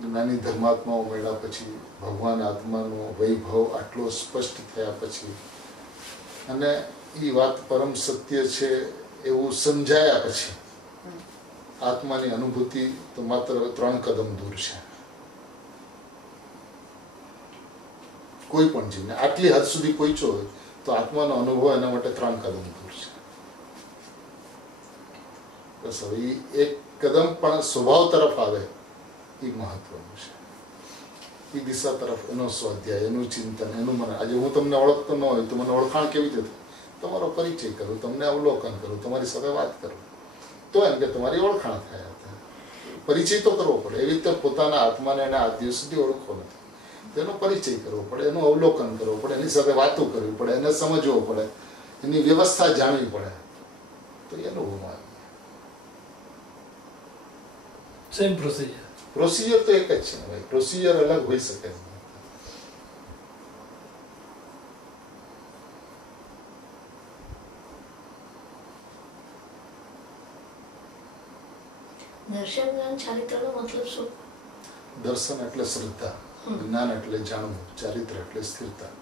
જ્ઞાની ધર્માત્માઓ મળ્યા પછી, ભગવાન આત્માનો વૈભવ આટલો સ્પષ્ટ થયા પછી, અને એ વાત પરમ સત્ય છે એવું સમજાયા પછી આત્માની અનુભૂતિ તો માત્ર 3 કદમ દૂર છે. કોઈ પણ જીવને આટલી હદ સુધી પહોંચ્યો હોય તો આત્માનો અનુભવ એના માટે 3 કદમ દૂર છે. બસ હવે ઈ એક કદમ પણ સ્વભાવ તરફ આવે એ મહત્વનું છે. એ દિશા તરફ એનો સ્વાધ્યાય, એનું ચિંતન, એનું મને. આજે હું તમને ઓળખતો ન હોય તો મને ઓળખાણ કેવી રીતે થાય? તમારો પરિચય કરું, તમને અવલોકન કરું, તમારી સાથે વાત કરું, તો એમ કે તમારી ઓળખાણ થાય. પરિચય તો કરવો પડે. એવી રીતે પોતાના આત્માને એના આ દિવસ સુધી ઓળખવો નથી, તેનો પરિચય કરવો પડે, એનું અવલોકન કરવું પડે, એની સાથે વાતો કરવી પડે, એને સમજવો પડે, એની વ્યવસ્થા જાણવી પડે, તો એ અનુભવમાં આવે. Same procedure. પ્રોસિજર તો એક જ છે ને ભાઈ, પ્રોસિજર અલગ હોઈ શકે નહીં. દર્શન જ્ઞાન ચારિત્રનો મતલબ શું? દર્શન એટલે શ્રદ્ધા, જ્ઞાન એટલે જાણવું, ચારિત્ર એટલે સ્થિરતા.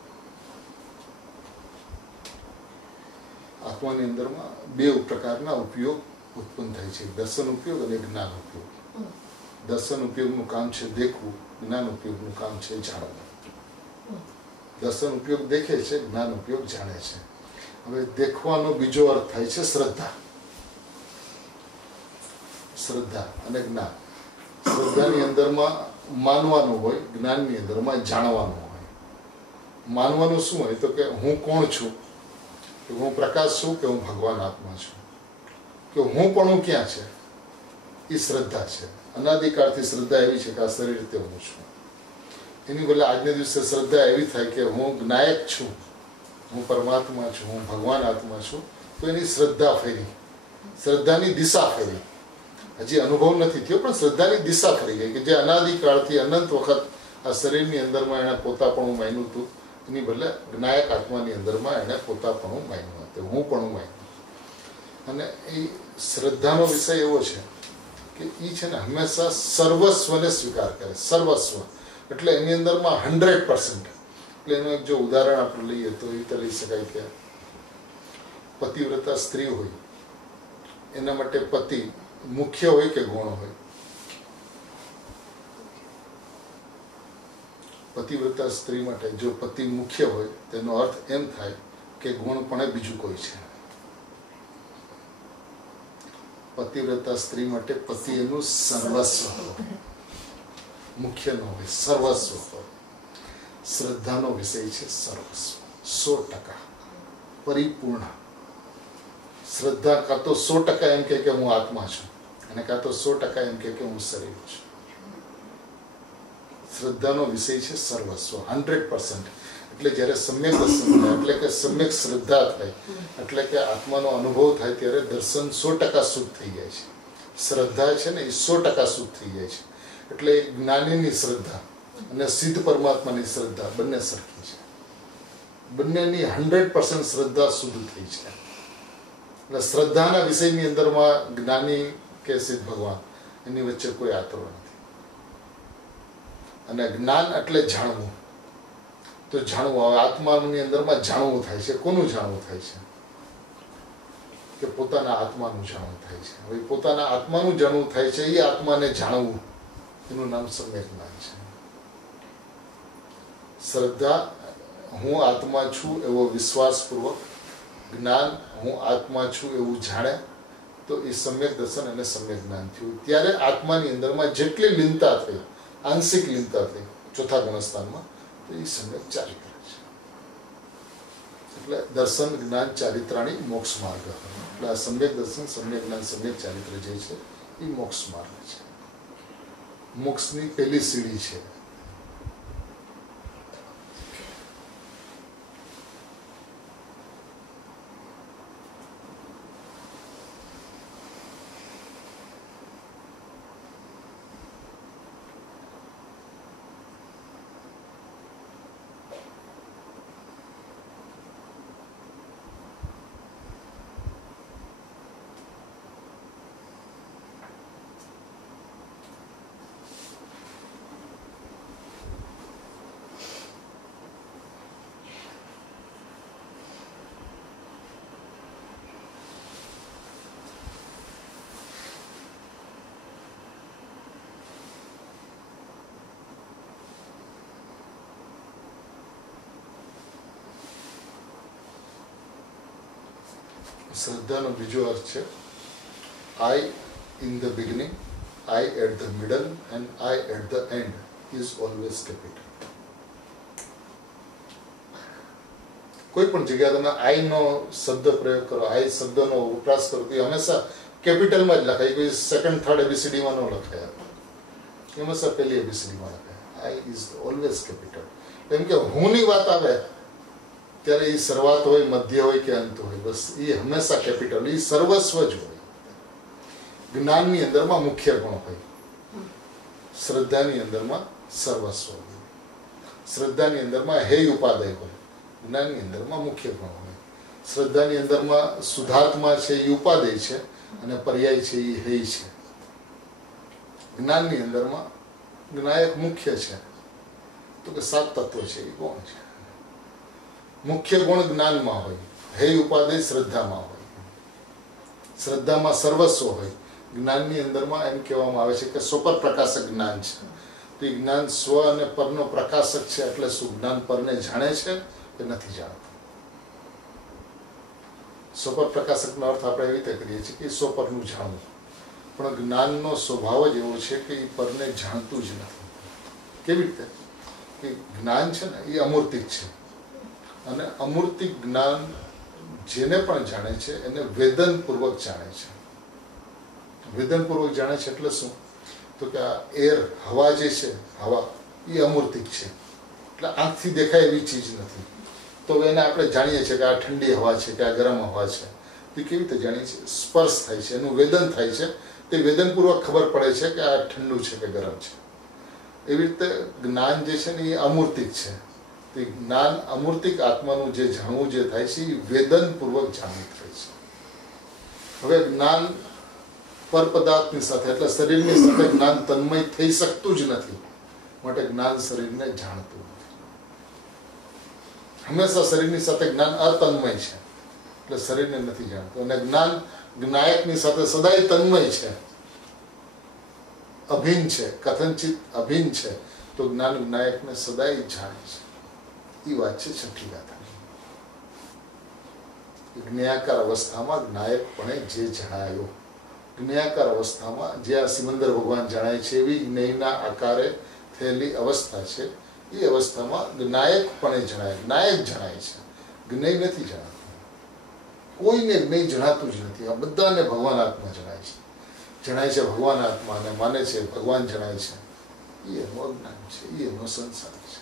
આત્માની અંદરમાં 2 પ્રકારના ઉપયોગ ઉત્પન્ન થાય છે, દર્શન ઉપયોગ અને જ્ઞાન ઉપયોગ. દર્શન ઉપયોગનું કામ છે દેખવું, જ્ઞાન ઉપયોગનું કામ છે જાણવું. દર્શન ઉપયોગ દેખે છે, જ્ઞાન ઉપયોગ જાણે છે. હવે દેખવાનો બીજો અર્થ થાય છે શ્રદ્ધા. શ્રદ્ધા અને જ્ઞાન. શ્રદ્ધાની અંદરમાં માનવાનું હોય, જ્ઞાનની અંદરમાં જાણવાનું હોય. માનવાનું શું હોય તો કે હું કોણ છું, કે હું પ્રકાશ છું, કે હું ભગવાન આત્મા છું, કે હું પણ હું ક્યાં છે, એ શ્રદ્ધા છે. અનાદિકાળથી શ્રદ્ધા એવી છે કે આ શરીર રીતે હું છું. એની બદલે આજના દિવસે શ્રદ્ધા એવી થાય કે હું જ્ઞાયક છું, હું પરમાત્મા છું, હું ભગવાન આત્મા છું. તો એની શ્રદ્ધા ફેરી, શ્રદ્ધાની દિશા ફેરી. હજી અનુભવ નથી થયો પણ શ્રદ્ધાની દિશા ફરી ગઈ, કે જે અનાદિકાળથી અનંત વખત આ શરીરની અંદરમાં એણે પોતાપણું માન્યું હતું, એની બદલે જ્ઞાયક આત્માની અંદરમાં એણે પોતાપણું માન્યું હતું, હું પણ માન્યું. અને એ શ્રદ્ધાનો વિષય એવો છે કે એ છે ને હંમેશા સર્વસ્વને સ્વીકાર કરે. સર્વસ્વ એટલે એની અંદરમાં 100%. એટલે એનું એક જો ઉદાહરણ આપણે લઈએ તો એ રીતે લઈ શકાય કે પતિવ્રતા સ્ત્રી હોય, એના માટે પતિ મુખ્ય હોય કે ગૌણ હોય? પતિવ્રતા સ્ત્રી માટે જો પતિ મુખ્ય હોય તેનો અર્થ એમ થાય કે ગુણપણે બીજું કોઈ છે. પતિવ્રતા સ્ત્રી માટે પતિ એનું સર્વસ્વ હોય, મુખ્ય ન હોય, સર્વસ્વ હોય. શ્રદ્ધાનો વિષય છે સર્વસ્વ, 100% પરિપૂર્ણ. શ્રદ્ધા કાં તો 100% એમ કે હું આત્મા છું અને કાં તો 100% એમ કે હું શરીર છું. શ્રદ્ધાનો વિષય છે સર્વસ્વ, 100%. એટલે જ્યારે સમ્યક દર્શન થાય એટલે કે સમ્યક શ્રદ્ધા થાય એટલે કે આત્માનો અનુભવ થાય ત્યારે દર્શન 100% શુદ્ધ થઈ જાય છે. શ્રદ્ધા છે ને એ 100% શુદ્ધ થઈ જાય છે. એટલે જ્ઞાનીની શ્રદ્ધા અને સિદ્ધ પરમાત્માની શ્રદ્ધા બંને સરખી છે. બંનેની 100% શ્રદ્ધા શુદ્ધ થઈ છે. એટલે શ્રદ્ધાના વિષયની અંદરમાં જ્ઞાની કે સિદ્ધ ભગવાન એની વચ્ચે કોઈ આતરો નથી. અને જ્ઞાન એટલે જાણવું. તો જાણવું, હવે આત્માની અંદરમાં જાણવું થાય છે. કોનું જાણવું થાય છે? કે પોતાના આત્માનું જાણવું થાય છે. હવે પોતાના આત્માનું જાણવું થાય છે, એ આત્માને જાણવું, એનું નામ સમ્યક જ્ઞાન છે. શ્રદ્ધા હું આત્મા છું એવો વિશ્વાસપૂર્વક, જ્ઞાન હું આત્મા છું એવું જાણે, તો એ સમ્યક દર્શન અને સમ્યક જ્ઞાન થયું. ત્યારે આત્માની અંદરમાં જેટલી લીનતા થઈ, આંશિક લીનતા થઈ ચોથા ગુણસ્થાનમાં, તો એ સમ્યક ચારિત્ર છે. એટલે દર્શન જ્ઞાન ચારિત્રાણી મોક્ષ માર્ગ. એટલે આ સમ્યક દર્શન, સમ્યક જ્ઞાન, સમ્યક ચારિત્ર જે છે એ મોક્ષ માર્ગ છે. મોક્ષની પહેલી સીડી છે. શ્રદ્ધાનો બીજો અર્થ છે I in the beginning, I at the middle and I at the end is always capital. કોઈ પણ જગ્યાએ તમે આઈ નો શબ્દ પ્રયોગ કરો, આઈ શબ્દનો વપરાશ કરો તો એ હંમેશા કેપિટલમાં જ લખાય. કોઈ સેકન્ડ થર્ડ એબીસીડીમાં ન લખાય, હંમેશા પહેલી એબીસીડીમાં લખાય. I is always capital. એમ કે હુંની વાત આવે ત્યારે એ શરૂઆત હોય, મધ્ય હોય કે અંત હોય, બસ એ હંમેશા કેપિટલ, એ સર્વસ્વ જ હોય. જ્ઞાનની અંદરમાં મુખ્ય ગુણ હોય, શ્રદ્ધાની અંદરમાં સર્વસ્વ હોય. શ્રદ્ધાની અંદરમાં હેય ઉપાદય હોય, જ્ઞાનની અંદરમાં મુખ્ય ગુણ હોય. શ્રદ્ધાની અંદરમાં શુદ્ધાત્મા છે એ ઉપાદય છે અને પર્યાય છે એ હેય છે. જ્ઞાનની અંદરમાં જ્ઞાયક મુખ્ય છે, તો કે 7 તત્વ છે એ કોણ છે? મુખ્ય ગુણ જ્ઞાનમાં હોય, હેય ઉપાદય શ્રદ્ધામાં હોય. શ્રદ્ધામાં સર્વસ્વ હોય. જ્ઞાનની અંદરમાં એમ કહેવામાં આવે છે કે સ્વપર પ્રકાશક જ્ઞાન છે. તો એ જ્ઞાન સ્વ અને પરનો પ્રકાશક છે. એટલે શું જ્ઞાન પરને જાણે છે કે નથી જાણતું? સ્વપર પ્રકાશકનો અર્થ આપણે એવી રીતે કરીએ છીએ કે સ્વપરનું જાણવું. પણ જ્ઞાનનો સ્વભાવ જ એવો છે કે એ પરને જાણતું જ નથી. કેવી રીતે? કે જ્ઞાન છે ને એ અમૂર્તિક છે, અને અમૂર્તિક જ્ઞાન જેને પણ જાણે છે એને વેદનપૂર્વક જાણે છે. વેદનપૂર્વક જાણે છે એટલે શું? તો કે આ એર, હવા જે છે, હવા એ અમૂર્તિક છે, એટલે આંખથી દેખાય એવી ચીજ નથી. તો એને આપણે જાણીએ છીએ કે આ ઠંડી હવા છે કે આ ગરમ હવા છે. તો કેવી રીતે જાણીએ છીએ? સ્પર્શ થાય છે, એનું વેદન થાય છે. તે વેદનપૂર્વક ખબર પડે છે કે આ ઠંડુ છે કે ગરમ છે. એવી રીતે જ્ઞાન જે છે ને એ અમૂર્તિક છે. તે જ્ઞાન અમૂર્તિક આત્માનું જે જાણવું જે થાય છે એ વેદનપૂર્વક જાણવું થાય છે. હવે જ્ઞાન પર પદાર્થની સાથે એટલે શરીરની સાથે જ્ઞાન તન્મય થઈ શકતું જ નથી. માટે જ્ઞાન શરીરને જાણતું નથી. હંમેશા શરીરની સાથે જ્ઞાન અતન્મય છે, એટલે શરીરને નથી જાણતું. અને જ્ઞાન જ્ઞાયકની સાથે સદાય તન્મય છે, અભિન્ન છે, કથનચિત અભિન્ન છે. તો જ્ઞાન જ્ઞાયકને સદાય જ જાણે છે. એ વાત છે છઠ્ઠી ગાથાની. જ્ઞાયાકાર અવસ્થામાં જ્ઞાયકપણે જે જણાયો, જ્ઞાયાકાર અવસ્થામાં જે આ સિમંદર ભગવાન જણાય છે એવી જ્ઞેયના આકારે થયેલી અવસ્થા છે, એ અવસ્થામાં જ્ઞાયકપણે જણાય, જ્ઞાયક જણાય છે, જ્ઞેય નથી જણાતું. કોઈને જ્ઞેય જણાતું જ નથી. આ બધાને ભગવાન આત્મા જણાય છે, જણાય છે ભગવાન આત્મા, અને માને છે ભગવાન જણાય છે. એ એનું અજ્ઞાન છે, એ એનો સંસાર છે.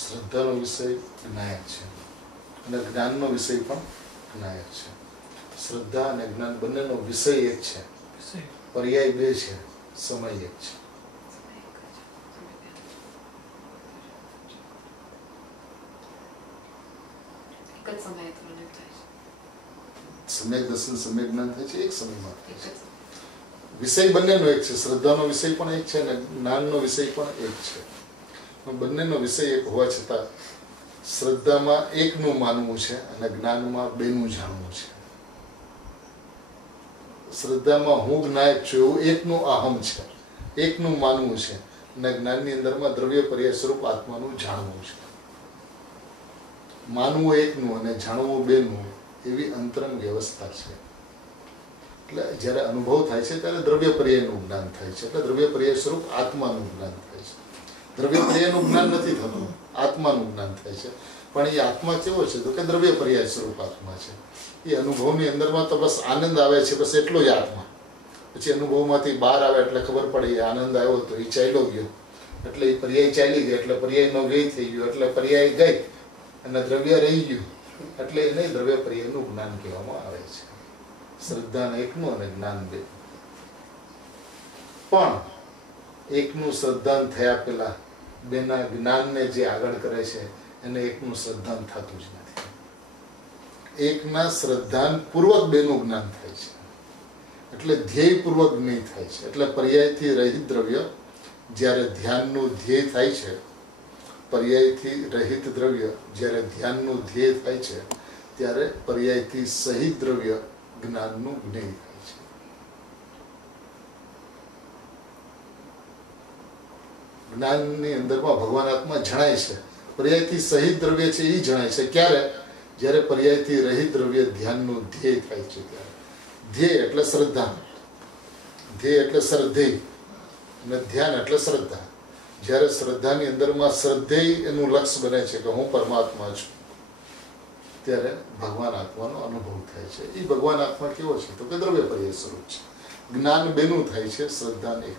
શ્રદ્ધાનો વિષય જ્ઞાયક છે અને જ્ઞાનનો વિષય પણ જ્ઞાયક છે. શ્રદ્ધા અને જ્ઞાન બંનેનો વિષય એક છે, પર્યાય બે છે, સમય એક છે. સમ્યક દર્શન સમ્યક જ્ઞાન થાય છે એક સમયમાં. વિષય બંનેનો એક છે. શ્રદ્ધાનો વિષય પણ એક છે અને જ્ઞાનનો વિષય પણ એક છે. બંનેનો વિષય એક હોવા છતાં શ્રદ્ધામાં એકનું માનવું છે અને જ્ઞાનમાં બેનું જાણવું છે. શ્રદ્ધામાં હું જ્ઞાયક છું એવું એકનું અહમ છે, એકનું માનવું છે, અને જ્ઞાનની અંદરમાં દ્રવ્ય પર્યાય સ્વરૂપ આત્માનું જાણવું છે. માનવું એકનું અને જાણવું બેનું એવી અંતરંગ વ્યવસ્થા છે. એટલે જ્યારે અનુભવ થાય છે ત્યારે દ્રવ્ય પર્યાયનું જ્ઞાન થાય છે, એટલે દ્રવ્ય પર્યાય સ્વરૂપ આત્માનું જ્ઞાન થાય છે. દ્રવ્ય પર્યાયનું જ્ઞાન નથી થતું, આત્માનું જ્ઞાન થાય છે. પણ એ આત્મા કેવો છે તો કે દ્રવ્ય પર્યાય સ્વરૂપ આત્મા છે. એ અનુભવની અંદરમાં તો બસ આનંદ આવે છે, બસ એટલો જ આત્મા. પછી અનુભવમાંથી બહાર આવે એટલે ખબર પડે એ આનંદ આવ્યો તો એ ચાલ્યો ગયો, એટલે એ પર્યાય ચાલી ગઈ, એટલે પર્યાયનો વ્યય થઈ ગયો, એટલે પર્યાય ગઈ અને દ્રવ્ય રહી ગયું, એટલે એને દ્રવ્ય પર્યાયનું જ્ઞાન કહેવામાં આવે છે. શ્રદ્ધાને એકનું અને જ્ઞાન બે. પણ એકનું શ્રદ્ધાન થયા પહેલા બેના જ્ઞાનને જે આગળ કરે છે એને એકનું શ્રદ્ધાન થતું જ નથી. એકના શ્રદ્ધાન પૂર્વક બેનું જ્ઞાન થાય છે, એટલે ધ્યેય પૂર્વક જ્ઞેય થાય છે. એટલે પર્યાયથી રહિત દ્રવ્ય જ્યારે ધ્યાનનું ધ્યેય થાય છે, પર્યાયથી રહિત દ્રવ્ય જ્યારે ધ્યાનનું ધ્યેય થાય છે, ત્યારે પર્યાયથી સહિત દ્રવ્ય જ્ઞાનનું જ્ઞેય થાય છે. જ્ઞાનની અંદરમાં ભગવાન આત્મા જણાય છે, પર્યાયથી સહિત દ્રવ્ય છે એ જણાય છે. ક્યારે? જ્યારે પર્યાયથી રહિત દ્રવ્ય ધ્યાનનું ધ્યેય થાય છે ત્યારે. ધ્યેય એટલે શ્રદ્ધા, ધ્યેય એટલે શ્રદ્ધેય, અને ધ્યાન એટલે શ્રદ્ધા. જ્યારે શ્રદ્ધાની અંદરમાં શ્રદ્ધેય એનું લક્ષ્ય બને છે કે હું પરમાત્મા છું, ત્યારે ભગવાન આત્માનો અનુભવ થાય છે. એ ભગવાન આત્મા કેવો છે તો કે દ્રવ્ય પર્યાય સ્વરૂપ છે. જ્ઞાન બેનું થાય છે, શ્રદ્ધાને એક.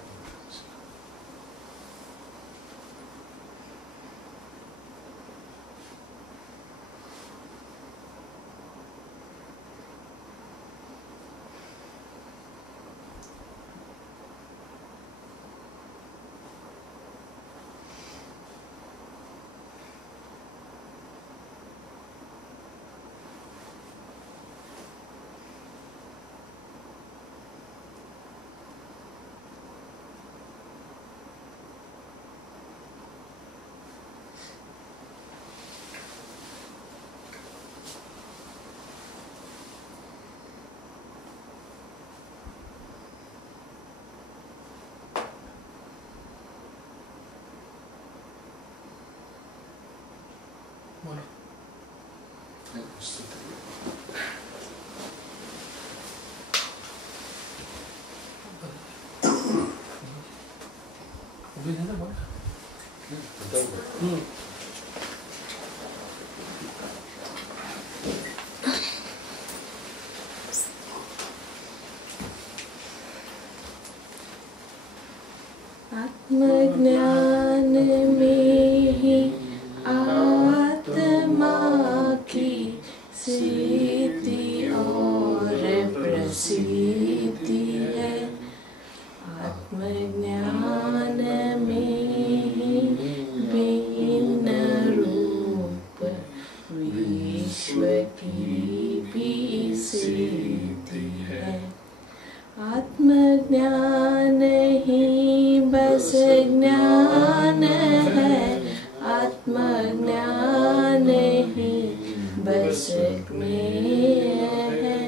रस में है।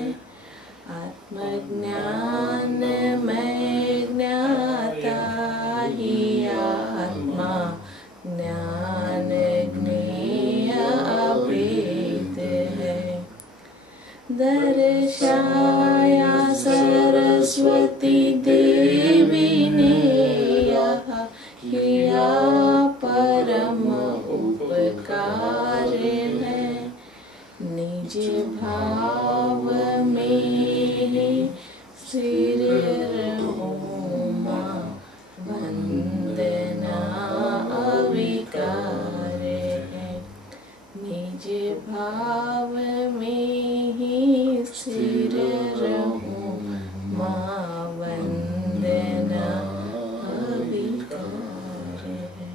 आत्मज्ञान में ज्ञाता ही आत्मा ज्ञान ज्ञेय अपेत है। दर्शाया सरस्वती देवी ने यह किया परम उपकार है। निज भाव में सिर होमा वंदना अविकार है। निज भाव में ही सिर होमा वंदना अविकार है।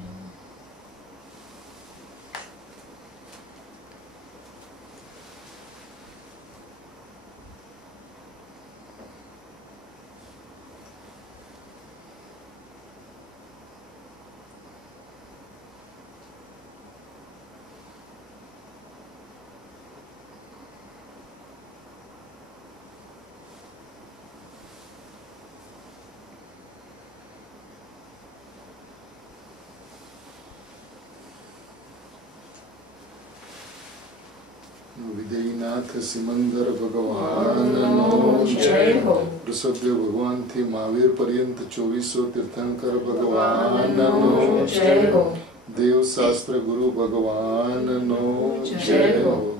વિદેયનાથ સિમંદર ભગવાનનો જય હો। ઋષભદેવ ભગવાનથી મહાવીર પર્યંત 2400 તીર્થંકર ભગવાનનો જય હો। દેવશાસ્ત્ર ગુરુ ભગવાનનો જય હો।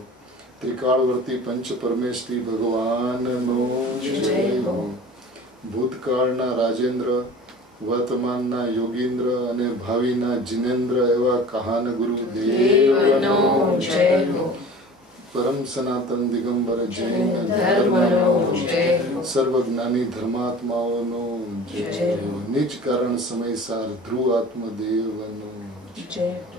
ત્રિકાળવર્તી પંચ પરમેશ્વરી ભગવાનનો જય હો। ભૂતકાળના રાજેન્દ્ર, વર્તમાનના યોગીન્દ્ર અને ભાવિના જિનેન્દ્ર એવા કહાન ગુરુ દેવનો જય હો। परम सनातन दिगंबर जैन धर्मनो जय हो। सर्वज्ञानी धर्मात्माओनो जय हो। निज कारण समयसार ध्रुव आत्मदेवनो जय हो।